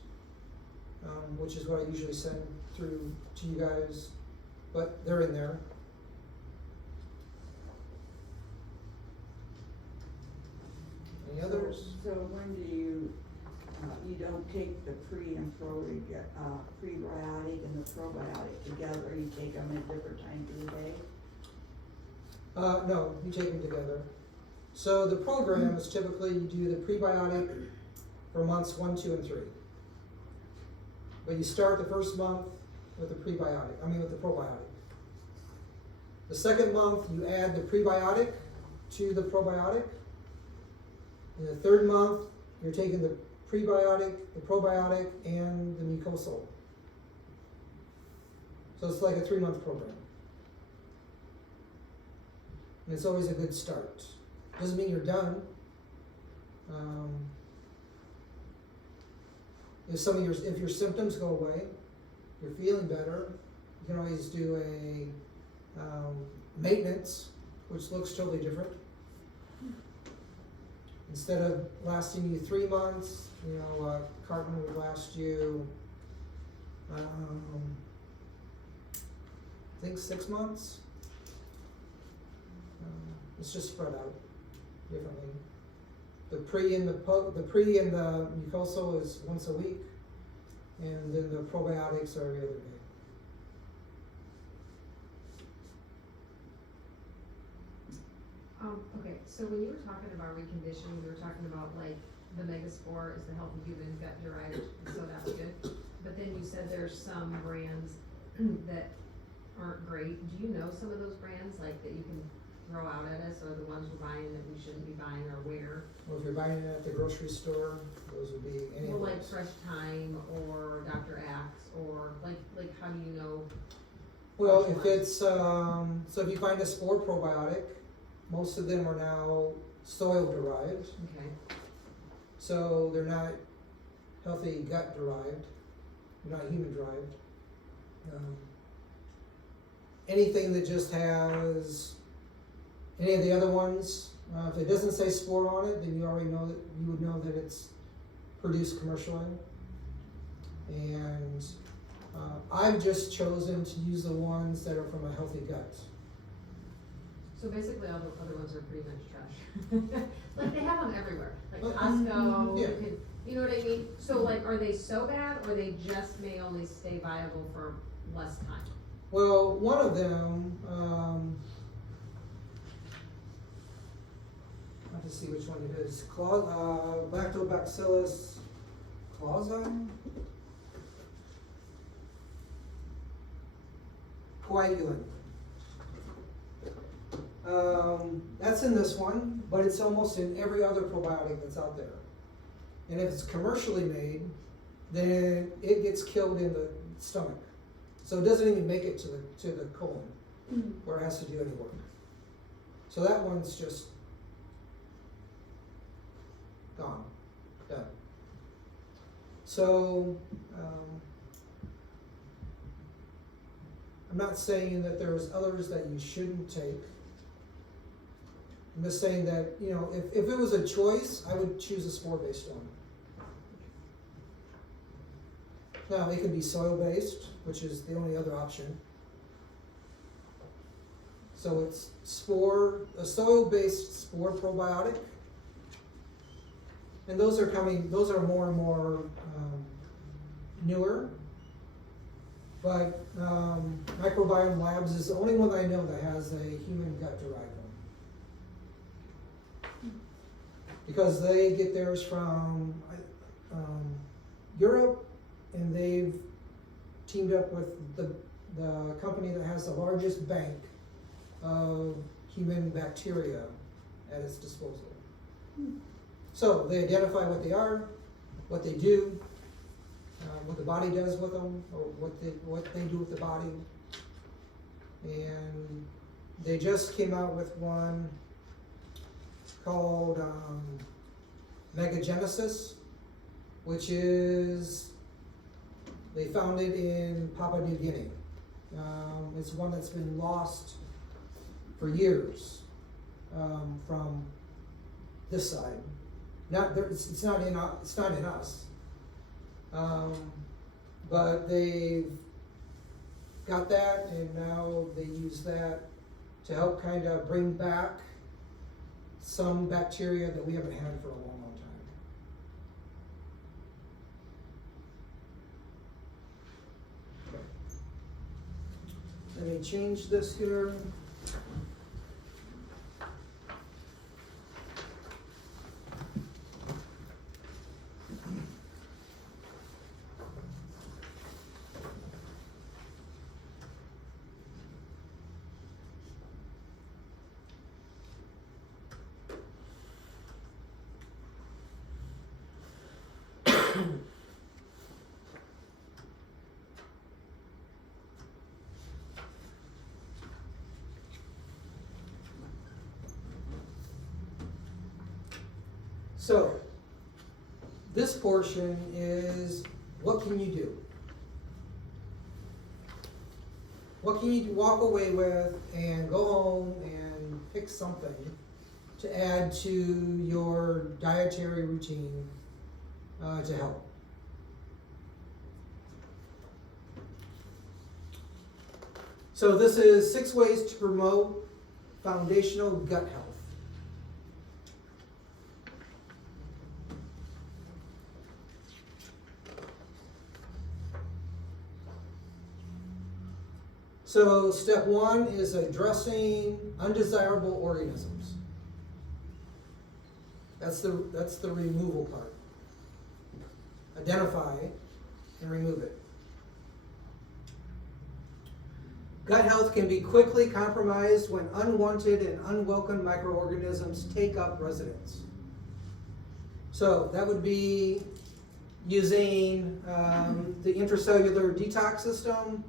which is what I usually send through to you guys, but they're in there. Any others? So when do you don't take the pre and prebiotic and the probiotic together, you take them at different times of the day? No, you take them together. So the program is typically you do the prebiotic for months 1, 2, and 3. But you start the first month with the with the probiotic. The second month you add the prebiotic to the probiotic. In the third month, you're taking the prebiotic, the probiotic, and the mucosal. So it's like a 3-month program. And it's always a good start. Doesn't mean you're done. If your symptoms go away, you're feeling better, you can always do maintenance, which looks totally different. Instead of lasting you 3 months, you know, a carton would last you, I think 6 months. It's just spread out differently. The pre and the mucosal is once a week, and then the probiotics are every other day. Okay, so when you were talking about reconditioning, you were talking about like the Megaspore is the healthy human gut derived, so that's good. But then you said there's some brands that aren't great. Do you know some of those brands, like that you can throw out at us, or the ones we're buying that we shouldn't be buying, or where? Well, if you're buying it at the grocery store, those would be any Well, of like those. Fresh Thyme or Dr. Axe, or like how do you know? Well, which if ones? it's, so if you find a spore probiotic, most of them are now soil derived, Okay, so they're not healthy gut derived, they're not human derived. Anything that just has, any of the other ones, if it doesn't say spore on it, then you already know that, you would know that it's produced commercially. And I've just chosen to use the ones that are from a healthy gut. so basically all the other ones are pretty much trash. Like they have them everywhere, like Well, Costco, yeah. you know what I mean? So like, are they so bad, or they just may only stay viable for less time? Well, one of them, I have to see which one it is. Lactobacillus clausi? Coagulant. That's in this one, but it's almost in every other probiotic that's out there. And if it's commercially made, then it gets killed in the stomach. So it doesn't even make it to the colon where it has to do any work. So that one's just gone, done. So I'm not saying that there's others that you shouldn't take. I'm just saying that, you know, if it was a choice, I would choose a spore-based one. Now, it can be soil-based, which is the only other option. So it's a soil-based spore probiotic. And those are more and more newer. But Microbiome Labs is the only one that I know that has a human gut-derived one. Because they get theirs from Europe, and they've teamed up with the company that has the largest bank of human bacteria at its disposal. So they identify what they are, what they do, what the body does with them, or what they do with the body. And they just came out with one called Megagenesis, which is, they found it in Papua New Guinea. It's one that's been lost for years from this side. It's not in us. But they've got that, and now they use that to help kind of bring back some bacteria that we haven't had for a long, long time. Okay. Let me change this here. So, this portion is, what can you do? What can you walk away with and go home and pick something to add to your dietary routine to help? So this is 6 ways to promote foundational gut health. So step 1 is addressing undesirable organisms. That's the removal part. Identify and remove it. Gut health can be quickly compromised when unwanted and unwelcome microorganisms take up residence. So that would be using the intracellular detox system,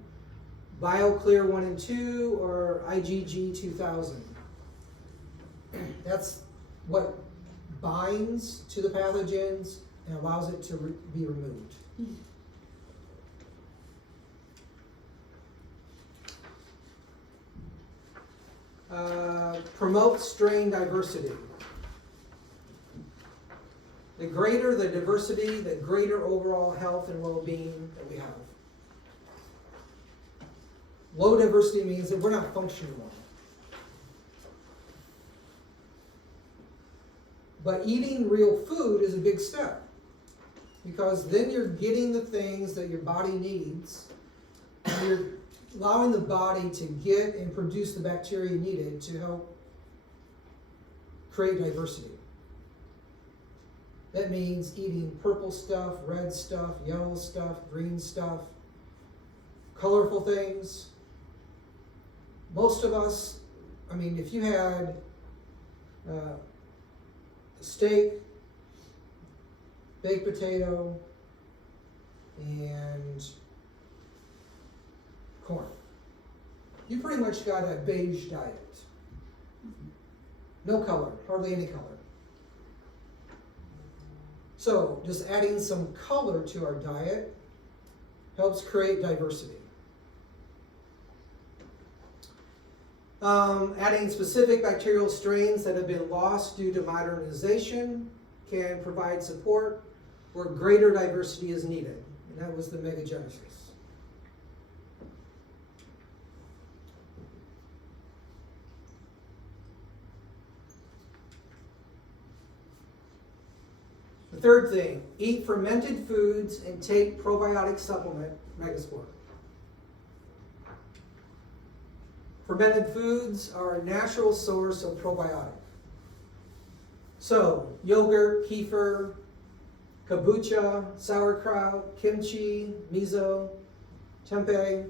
BioClear 1 and 2, or IgG 2000. That's what binds to the pathogens and allows it to be removed. Promote strain diversity. The greater the diversity, the greater overall health and well-being that we have. Low diversity means that we're not functioning well. But eating real food is a big step, because then you're getting the things that your body needs, and you're allowing the body to get and produce the bacteria needed to help create diversity. That means eating purple stuff, red stuff, yellow stuff, green stuff, colorful things. Most of us, I mean, if you had steak, baked potato, and corn, you pretty much got a beige diet. No color, hardly any color. So just adding some color to our diet helps create diversity. Adding specific bacterial strains that have been lost due to modernization can provide support where greater diversity is needed. And that was the megagenesis. The third thing, eat fermented foods and take probiotic supplement, Megaspore. Fermented foods are a natural source of probiotic. So, yogurt, kefir, kombucha, sauerkraut, kimchi, miso, tempeh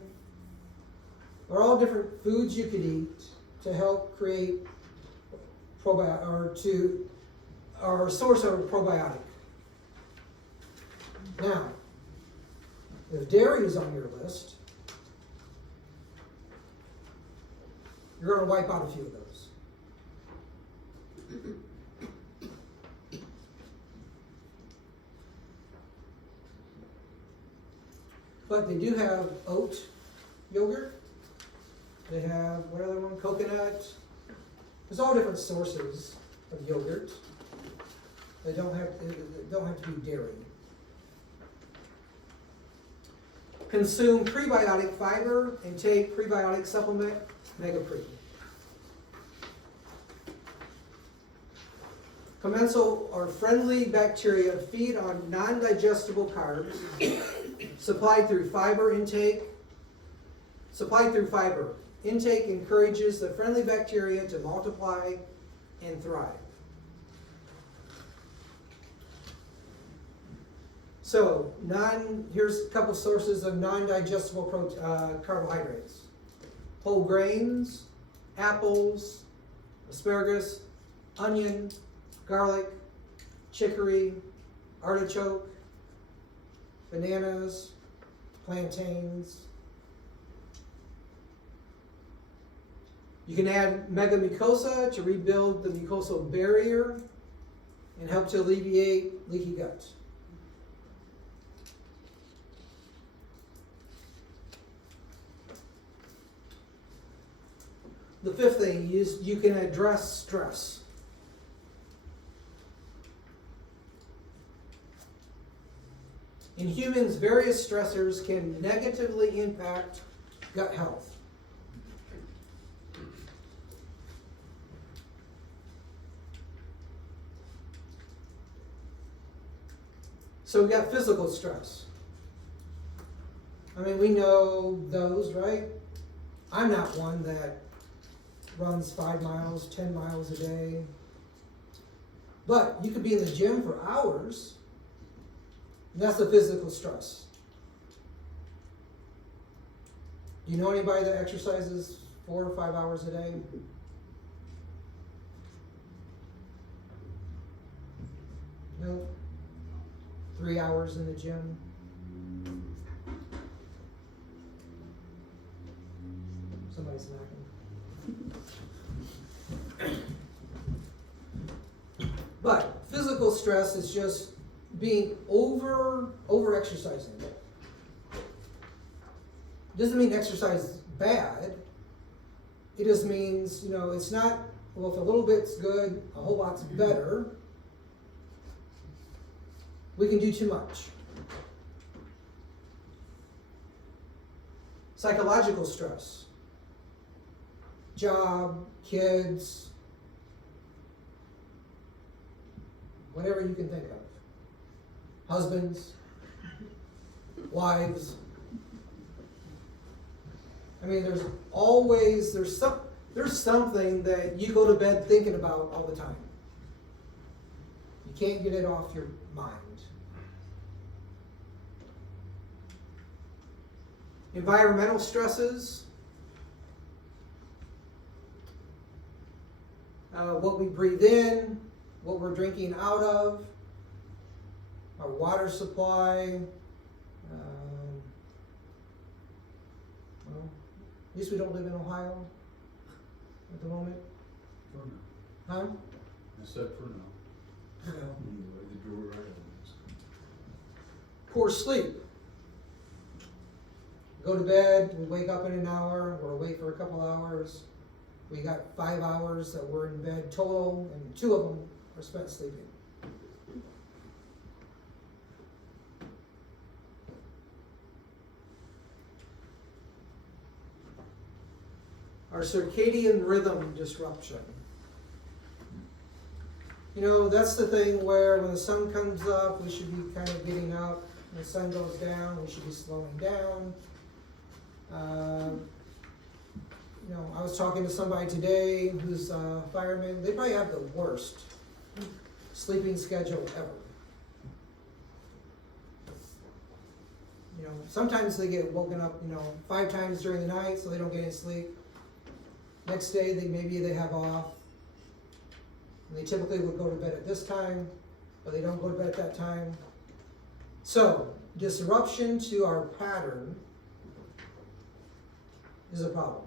are all different foods you could eat to help create probiotic, or a source of probiotic. Now, if dairy is on your list, you're going to wipe out a few of those. But they do have oat yogurt. They have, what other one? Coconut. There's all different sources of yogurt. They don't have to be dairy. Consume prebiotic fiber and take prebiotic supplement, MegaPre. Commensal or friendly bacteria feed on non-digestible carbs supplied through fiber. Intake encourages the friendly bacteria to multiply and thrive. So, here's a couple sources of non-digestible carbohydrates. Whole grains, apples, asparagus, onion, garlic, chicory, artichoke, bananas, plantains. You can add megamucosa to rebuild the mucosal barrier and help to alleviate leaky gut. the fifth thing is you can address stress. In humans, various stressors can negatively impact gut health. So we got physical stress. I mean, we know those, right? I'm not one that runs 5 miles, 10 miles a day. But you could be in the gym for hours. And that's the physical stress. Do you know anybody that exercises 4 or 5 hours a day? No. 3 hours in the gym. Somebody's knocking. But physical stress is just being over exercising. Doesn't mean exercise is bad. It just means, it's not, well, if a little bit's good, a whole lot's better. We can do too much. Psychological stress. Job, kids, whatever you can think of. Husbands, wives. I mean, there's something that you go to bed thinking about all the time. You can't get it off your mind. Environmental stresses. What we breathe in, what we're drinking out of, our water supply. Well, at least we don't live in Ohio at the moment. For now. Huh? I said for now. No. The way they do it right on this. Poor sleep. Go to bed, we wake up in an hour, we're awake for a couple hours. We got 5 hours that we're in bed total, and 2 of them are spent sleeping. Our circadian rhythm disruption. That's the thing where when the sun comes up, we should be kind of getting up. When the sun goes down, we should be slowing down. I was talking to somebody today who's a fireman. They probably have the worst sleeping schedule ever. Sometimes they get woken up, 5 times during the night, so they don't get any sleep. Next day, maybe they have off. And they typically would go to bed at this time, but they don't go to bed at that time. So, disruption to our pattern is a problem.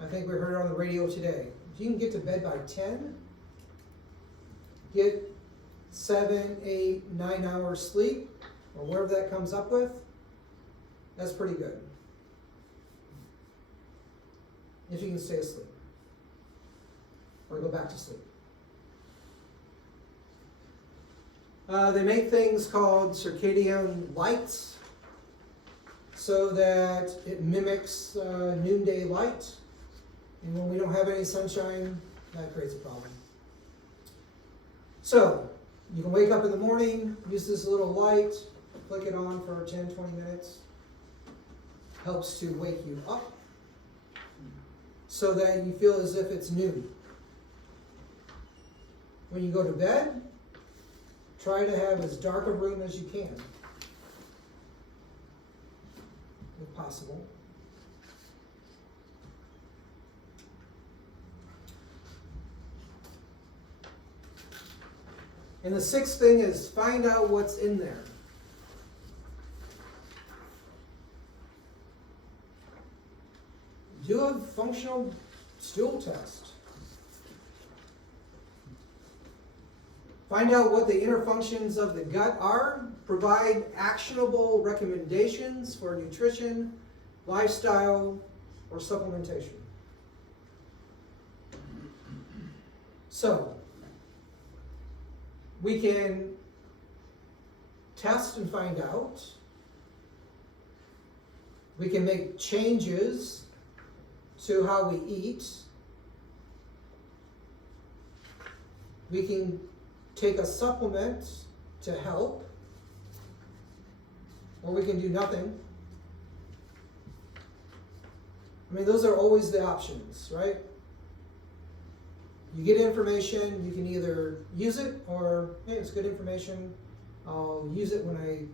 I think we heard it on the radio today. If you can get to bed by 10, get 7, 8, 9 hours sleep, or wherever that comes up with, that's pretty good. If you can stay asleep. Or go back to sleep. They make things called circadian lights so that it mimics noonday light. And when we don't have any sunshine, that creates a problem. So, you can wake up in the morning, use this little light, flick it on for 10, 20 minutes. Helps to wake you up so that you feel as if it's noon. When you go to bed, try to have as dark a room as you can, if possible. And the 6th thing is find out what's in there. Do a functional stool test. Find out what the inner functions of the gut are. Provide actionable recommendations for nutrition, lifestyle, or supplementation. So, we can test and find out. We can make changes to how we eat. We can take a supplement to help, or we can do nothing. I mean, those are always the options, right? You get information, you can either use it, or, hey, it's good information, I'll use it when I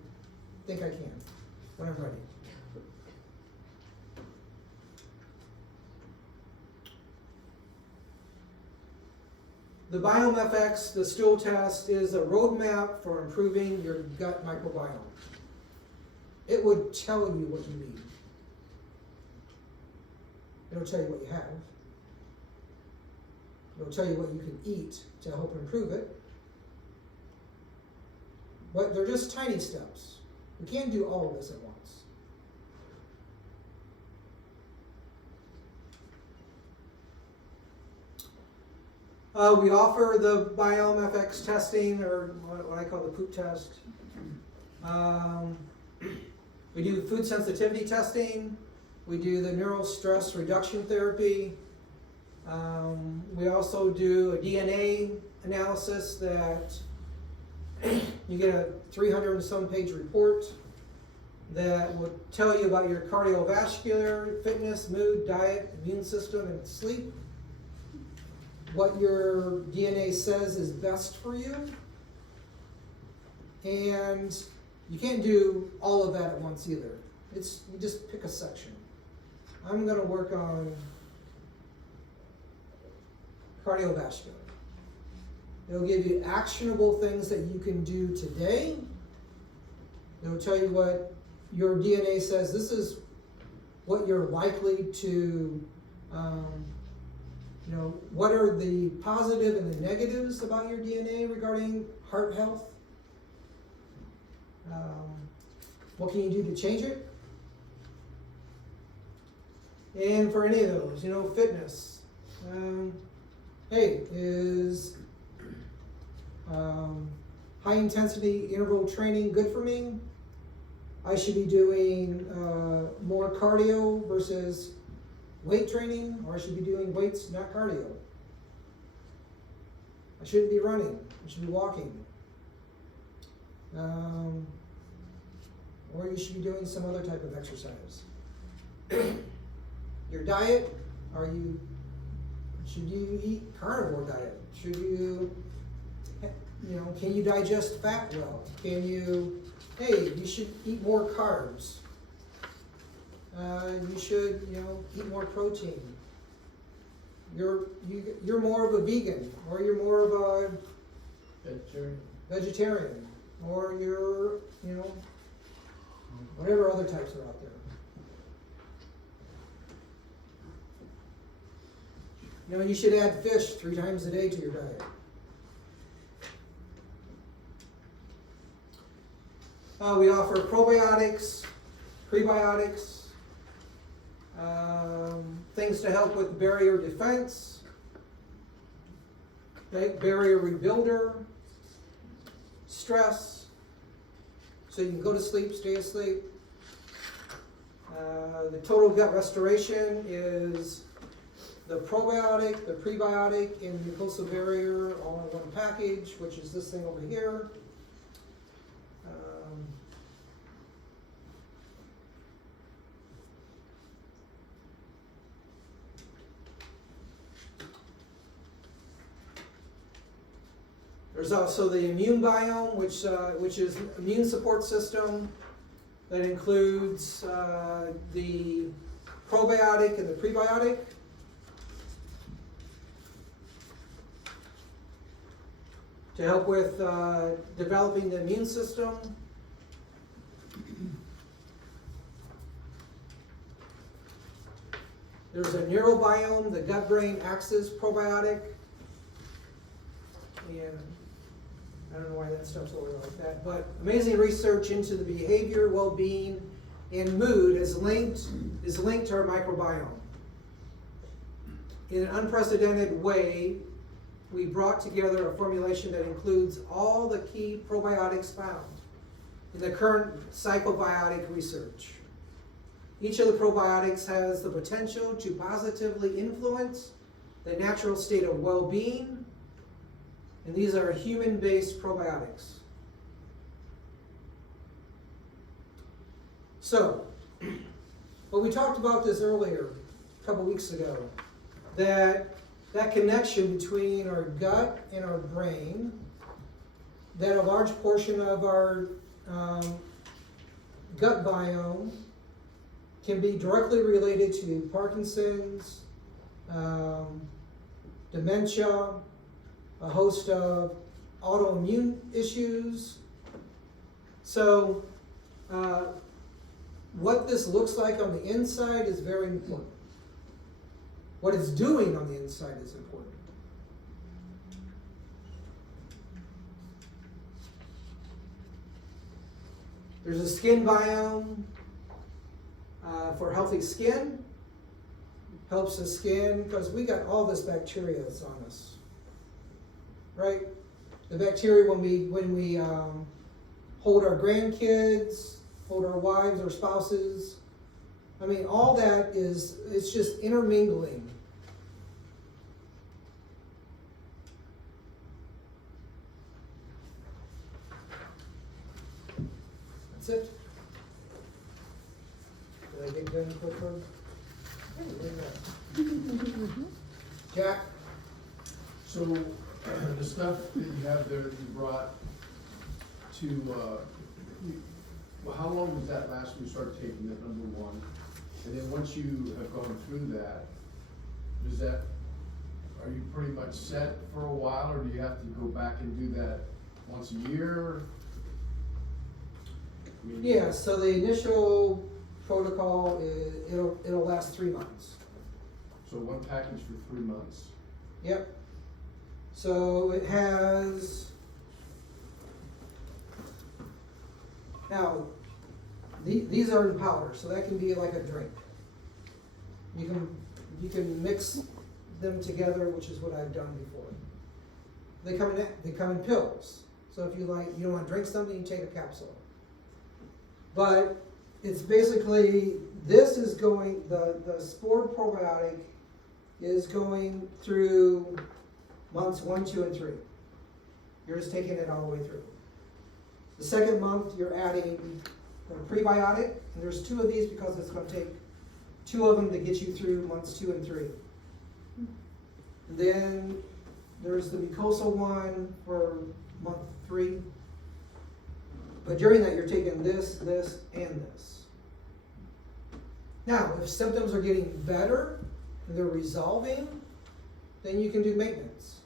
think I can, when I'm ready. The BiomeFX, the stool test, is a roadmap for improving your gut microbiome. It would tell you what you need. It'll tell you what you have. It'll tell you what you can eat to help improve it. But they're just tiny steps. We can't do all of this at once. We offer the BiomeFX testing, or what I call the poop test. We do food sensitivity testing. We do the neural stress reduction therapy. We also do a DNA analysis that you get a 300 and some page report that will tell you about your cardiovascular, fitness, mood, diet, immune system, and sleep. What your DNA says is best for you. And you can't do all of that at once either. You just pick a section. I'm going to work on cardiovascular. It'll give you actionable things that you can do today. It'll tell you what your DNA says. This is what you're likely to, what are the positive and the negatives about your DNA regarding heart health? What can you do to change it? And for any of those, fitness. Is high intensity interval training good for me? I should be doing more cardio versus weight training, or I should be doing weights, not cardio. I shouldn't be running, I should be walking. Or you should be doing some other type of exercise. Your diet, should you eat carnivore diet? Should you, can you digest fat well? You should eat more carbs. You should, eat more protein. You're more of a vegan, or you're more of a vegetarian, or you're, whatever other types are out there. You should add fish 3 times a day to your diet. We offer probiotics, prebiotics, things to help with barrier defense, barrier rebuilder, stress, so you can go to sleep, stay asleep. The total gut restoration is the probiotic, the prebiotic, and the mucosal barrier all in one package, which is this thing over here. There's also the immune biome, which is immune support system that includes the probiotic and the prebiotic. To help with developing the immune system. There's a neurobiome, the gut-brain axis probiotic. And I don't know why that stuff's over like that, but amazing research into the behavior, well-being, and mood is linked to our microbiome. in an unprecedented way, we brought together a formulation that includes all the key probiotics found in the current psychobiotic research. Each of the probiotics has the potential to positively influence the natural state of well-being, and these are human-based probiotics. So, well, we talked about this earlier, a couple weeks ago, that connection between our gut and our brain, that a large portion of our gut biome can be directly related to Parkinson's, dementia, a host of autoimmune issues. So, what this looks like on the inside is very important. What it's doing on the inside is important. There's a skin biome for healthy skin. Helps the skin because we got all this bacteria that's on us, right? The bacteria when we hold our grandkids, hold our wives or spouses. I mean, all that it's just intermingling. That's it. Did I get done quicker? Jack? So, the stuff that you have there that you brought to, well, how long does that last when you start taking it, number one? And then once you have gone through that, are you pretty much set for a while, or do you have to go back and do that once a year? I mean, Yeah, so the initial protocol is, it'll last 3 months. So one package for 3 months. Yep. So it has, now, these are in powder, so that can be like a drink. You can mix them together, which is what I've done before. They come in pills. So if you don't want to drink something, you take a capsule. But it's basically, this is going, the Spore probiotic is going through months 1, 2, and 3. You're just taking it all the way through. The second month, you're adding a prebiotic, and there's 2 of these because it's going to take 2 of them to get you through months 2 and 3. And then there's the mucosal one for month 3. But during that, you're taking this, and this. Now, if symptoms are getting better and they're resolving, then you can do maintenance.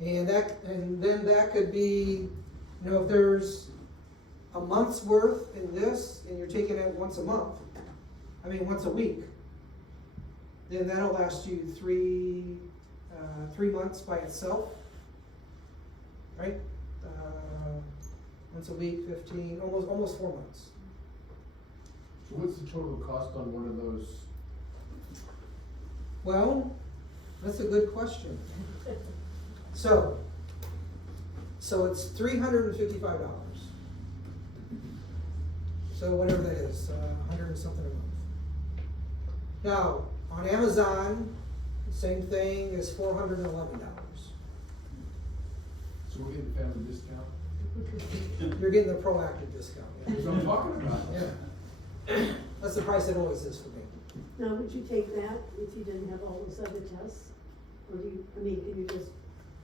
And then that could be, if there's a month's worth in this, and you're taking it once a week, then that'll last you 3 months by itself, right? Once a week, 15, almost 4 months. So what's the total cost on one of those? Well, that's a good question. So it's $355. So whatever that is, 100 and something a month. Now, on Amazon, same thing is $411. So we're getting family discount? You're getting the proactive discount. Yeah. That's what I'm talking about. Yeah. That's the price it always is for me. Now, would you take that if you didn't have all those other tests? Or can you just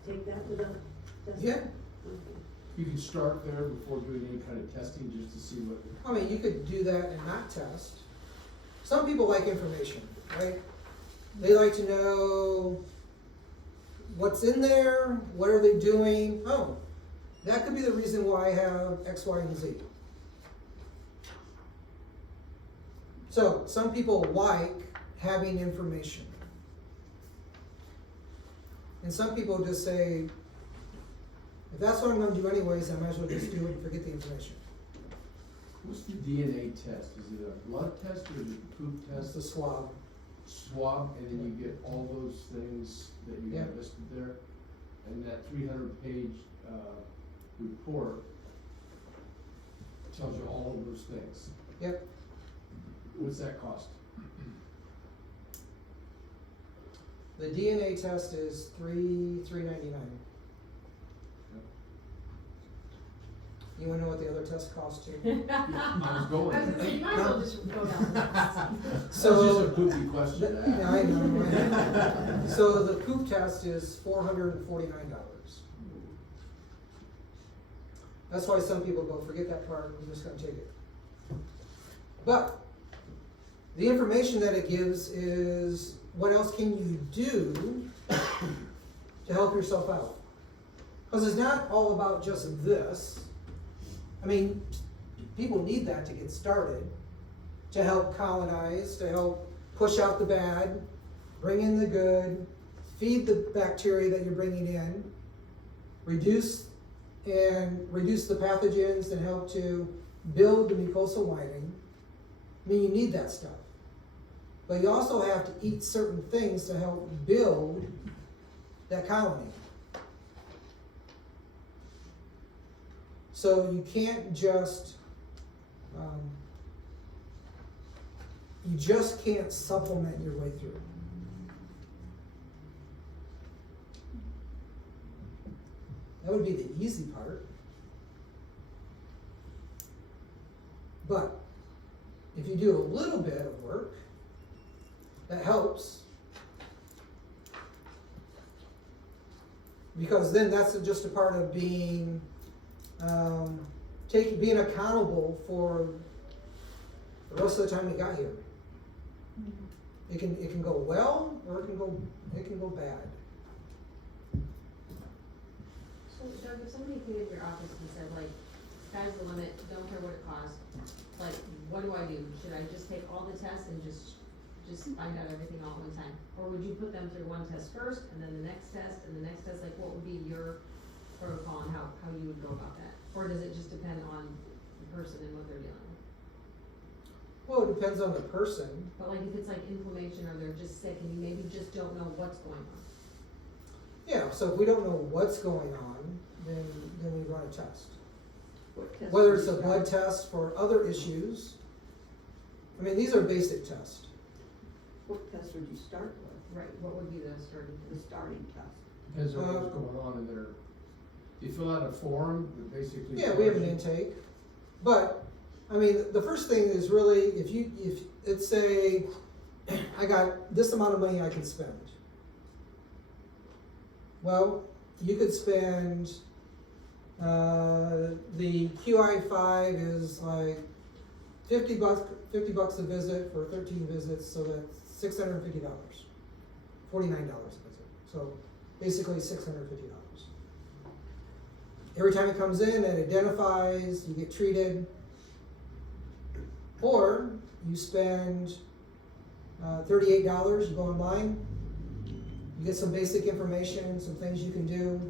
take that without testing? Yeah. Okay. You can start there before doing any kind of testing, just to see what. I mean, you could do that and not test. Some people like information, right? They like to know what's in there, what are they doing. Oh, that could be the reason why I have X, Y, and Z. So, some people like having information. And some people just say, if that's what I'm going to do anyways, I might as well just do it and forget the information. What's the DNA test? Is it a blood test or is it a poop That's test? the swab. Swab, and then you get all those things that you have Yeah. listed there? And that 300-page report tells you all of those things. Yep. What's that cost? The DNA test is $3.99. You wanna know what the other test cost too? I was going. I was gonna say, you might as well just go down the list. That was just a poopy question to Yeah, I ask. know. So the poop test is $449. That's why some people go, forget that part, I'm just gonna take it. But the information that it gives is what else can you do to help yourself out? Because it's not all about just this. I mean, people need that to get started, to help colonize, to help push out the bad, bring in the good, feed the bacteria that you're bringing in, reduce the pathogens and help to build the mucosal lining. I mean, you need that stuff. But you also have to eat certain things to help build that colony. So you can't just, you just can't supplement your way through. That would be the easy part. But if you do a little bit of work, that helps. Because then that's just a part of being, being accountable for the rest of the time you got here. It can go well or it can go bad. So Doug, if somebody came into your office and said like, sky's the limit, don't care what it costs, like, what do I do? Should I just take all the tests and just find out everything all at one time? Or would you put them through one test first, and then the next test, and the next test, like, what would be your protocol and how you would go about that? Or does it just depend on the person and what they're dealing with? Well, it depends on the person. But like, if it's like inflammation, or they're just sick, and you maybe just don't know what's going on? Yeah, so if we don't know what's going on, then we run a test. What test Whether would it's a you blood start- test for other issues. I mean, these are basic tests. What test would you start with, Right, what would be the starting the test? starting test? Depends on what's going on in there. You fill out a form that basically. Yeah, we have an intake. But, I mean, the first thing is really, if it's say, I got this amount of money I can spend. Well, you could spend, the QI5 is like $50 a visit for 13 visits, so that's $650, $49 a visit. So basically $650. Every time it comes in, it identifies, you get treated. Or you spend $38, you go online, you get some basic information, some things you can do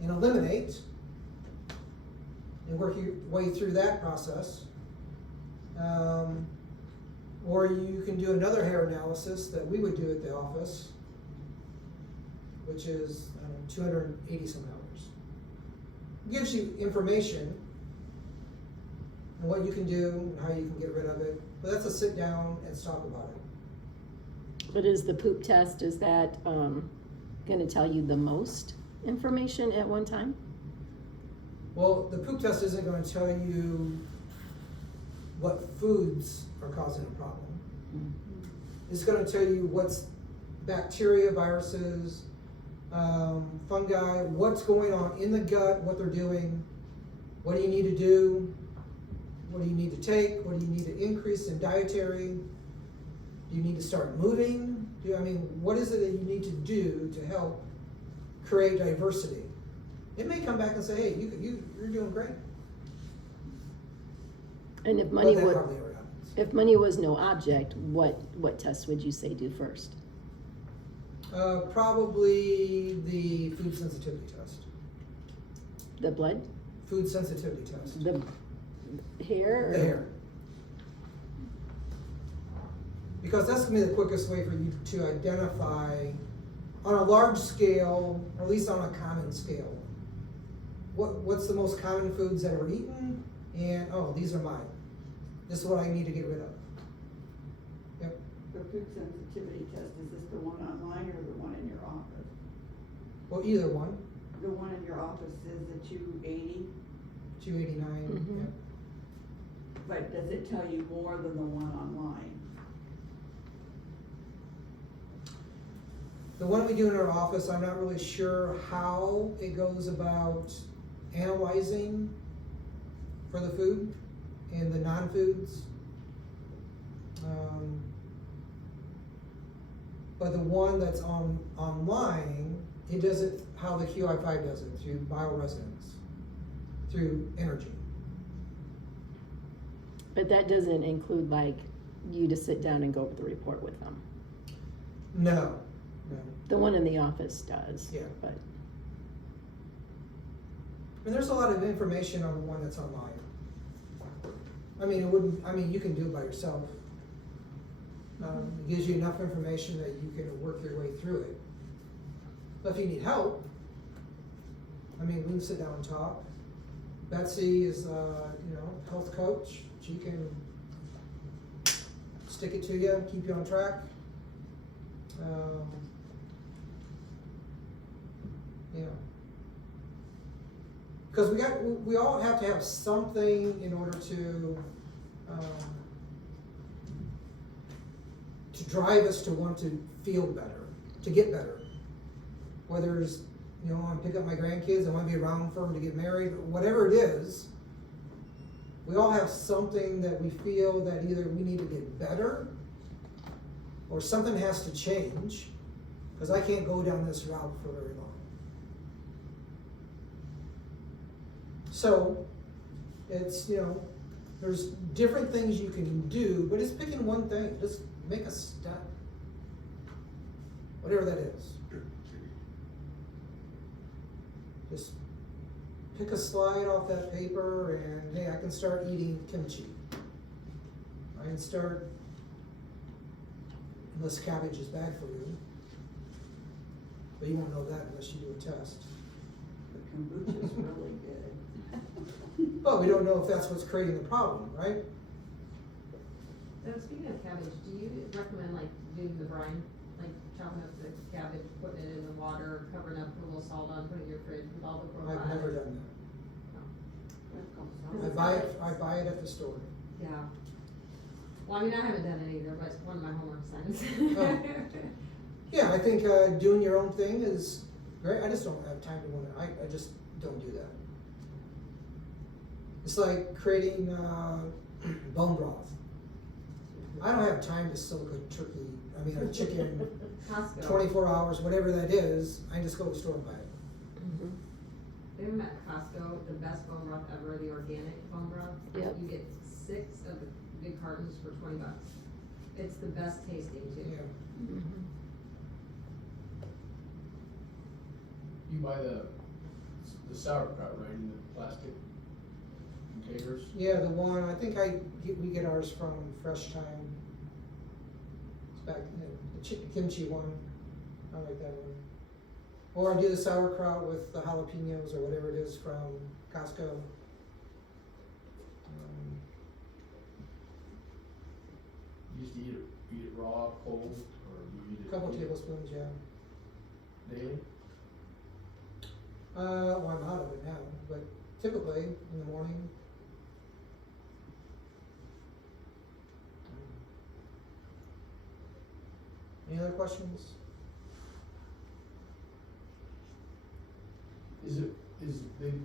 and eliminate, and work your way through that process. Or you can do another hair analysis that we would do at the office, which is, I don't know, $280 some. Gives you information and what you can do and how you can get rid of it. But that's a sit down and talk about it. But is the poop test, is that, gonna tell you the most information at one time? Well, the poop test isn't going to tell you what foods are causing a problem. It's going to tell you what's bacteria, viruses, fungi, what's going on in the gut, what they're doing, what do you need to do, what do you need to take, what do you need to increase in dietary, do you need to start moving, what is it that you need to do to help create diversity? It may come back and say, hey, you're doing great. And if But money that would, hardly ever happens. if money was no object, what test would you say do first? Probably the food sensitivity test. The blood? Food sensitivity test. hair? The hair. Because that's gonna be the quickest way for you to identify on a large scale, or at least on a common scale. What's the most common foods that are eaten? And, oh, these are mine. This is what I need to get rid of. Yep, The food sensitivity test, is this the one online or the one in your office? well, either one, The one in your office is the 280, 289, Mhm. yep. but does it tell you more than the one online? The one we do in our office, I'm not really sure how it goes about analyzing for the food and the non-foods. But the one that's online, it does it how the QI5 does it, through bioresonance, through energy. But that doesn't include like you to sit down and go over the report with them. No. The one in the office does. Yeah. But And there's a lot of information on the one that's online. I mean, you can do it by yourself. It gives you enough information that you can work your way through it. But if you need help, I mean, we can sit down and talk. Betsy is, health coach. She can stick it to you, keep you on track. Yeah. Because we all have to have something in order to drive us to want to feel better, to get better. Whether it's, I want to pick up my grandkids, I want to be around for them to get married, whatever it is, we all have something that we feel that either we need to get better or something has to change, because I can't go down this route for very long. So, it's, there's different things you can do, but it's picking one thing. Just make a step. Whatever that is. Just pick a slide off that paper and, hey, I can start eating kimchi. I can start, unless cabbage is bad for you. But you won't know that unless you do a test. The kombucha's really good. But we don't know if that's what's creating the problem, right? So speaking of cabbage, do you recommend like doing the brine, like chopping up the cabbage, putting it in the water, covering up, with a little salt on, putting it in your fridge with all the probiotics? I've never done that. I buy it at the store. Yeah. Well, I mean, I haven't done it either, but it's one of my homework assignments. Oh. Yeah, I think doing your own thing is great. I just don't have time to I just don't do that. It's like creating bone broth. I don't have time to soak a chicken Costco. 24 hours, whatever that is. I just go to the store and buy it. They have them at Costco, the best bone broth ever, the organic bone broth. Yep. You get 6 of the big cartons for $20. It's the best tasting too. Yeah. You buy the sauerkraut, right, in the plastic containers? Yeah, the one, I think we get ours from Fresh Time. It's back, the kimchi one, I like that one. Or I do the sauerkraut with the jalapenos or whatever it is from Costco. You used to eat it raw, cold, or you eat it? Couple tablespoons, yeah. Daily? Well, I'm out of it now, but typically in the morning. Any other questions?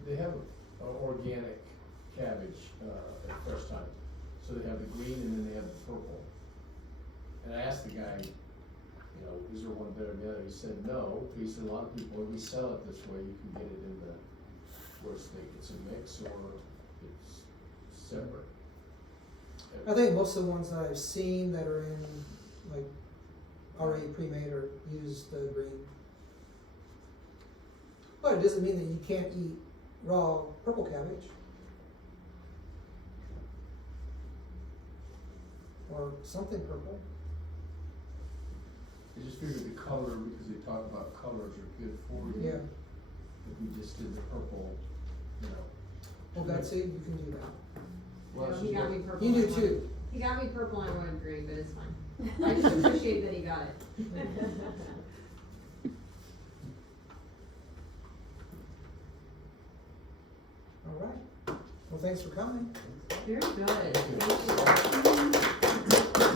They have organic cabbage at Fresh Time. So they have the green and then they have the purple. And I asked the guy, is there one better than the other? He said no. He said a lot of people, when we sell it this way, you can get it in where it's a mix or it's separate. I think most of the ones that I've seen that are in, like, already pre-made or use the green. But it doesn't mean that you can't eat raw purple cabbage. or something purple. I just figured the color, because they talk about colors are good for you. Yeah, If we just did the purple, you know. well, that's it, you can do that. Well, it's He just got what- me purple. You do and white. too. He got me purple and red and green, but it's fine. I just appreciate that he got it. All right. Well, thanks for coming. Very good. Thank you. Thank you.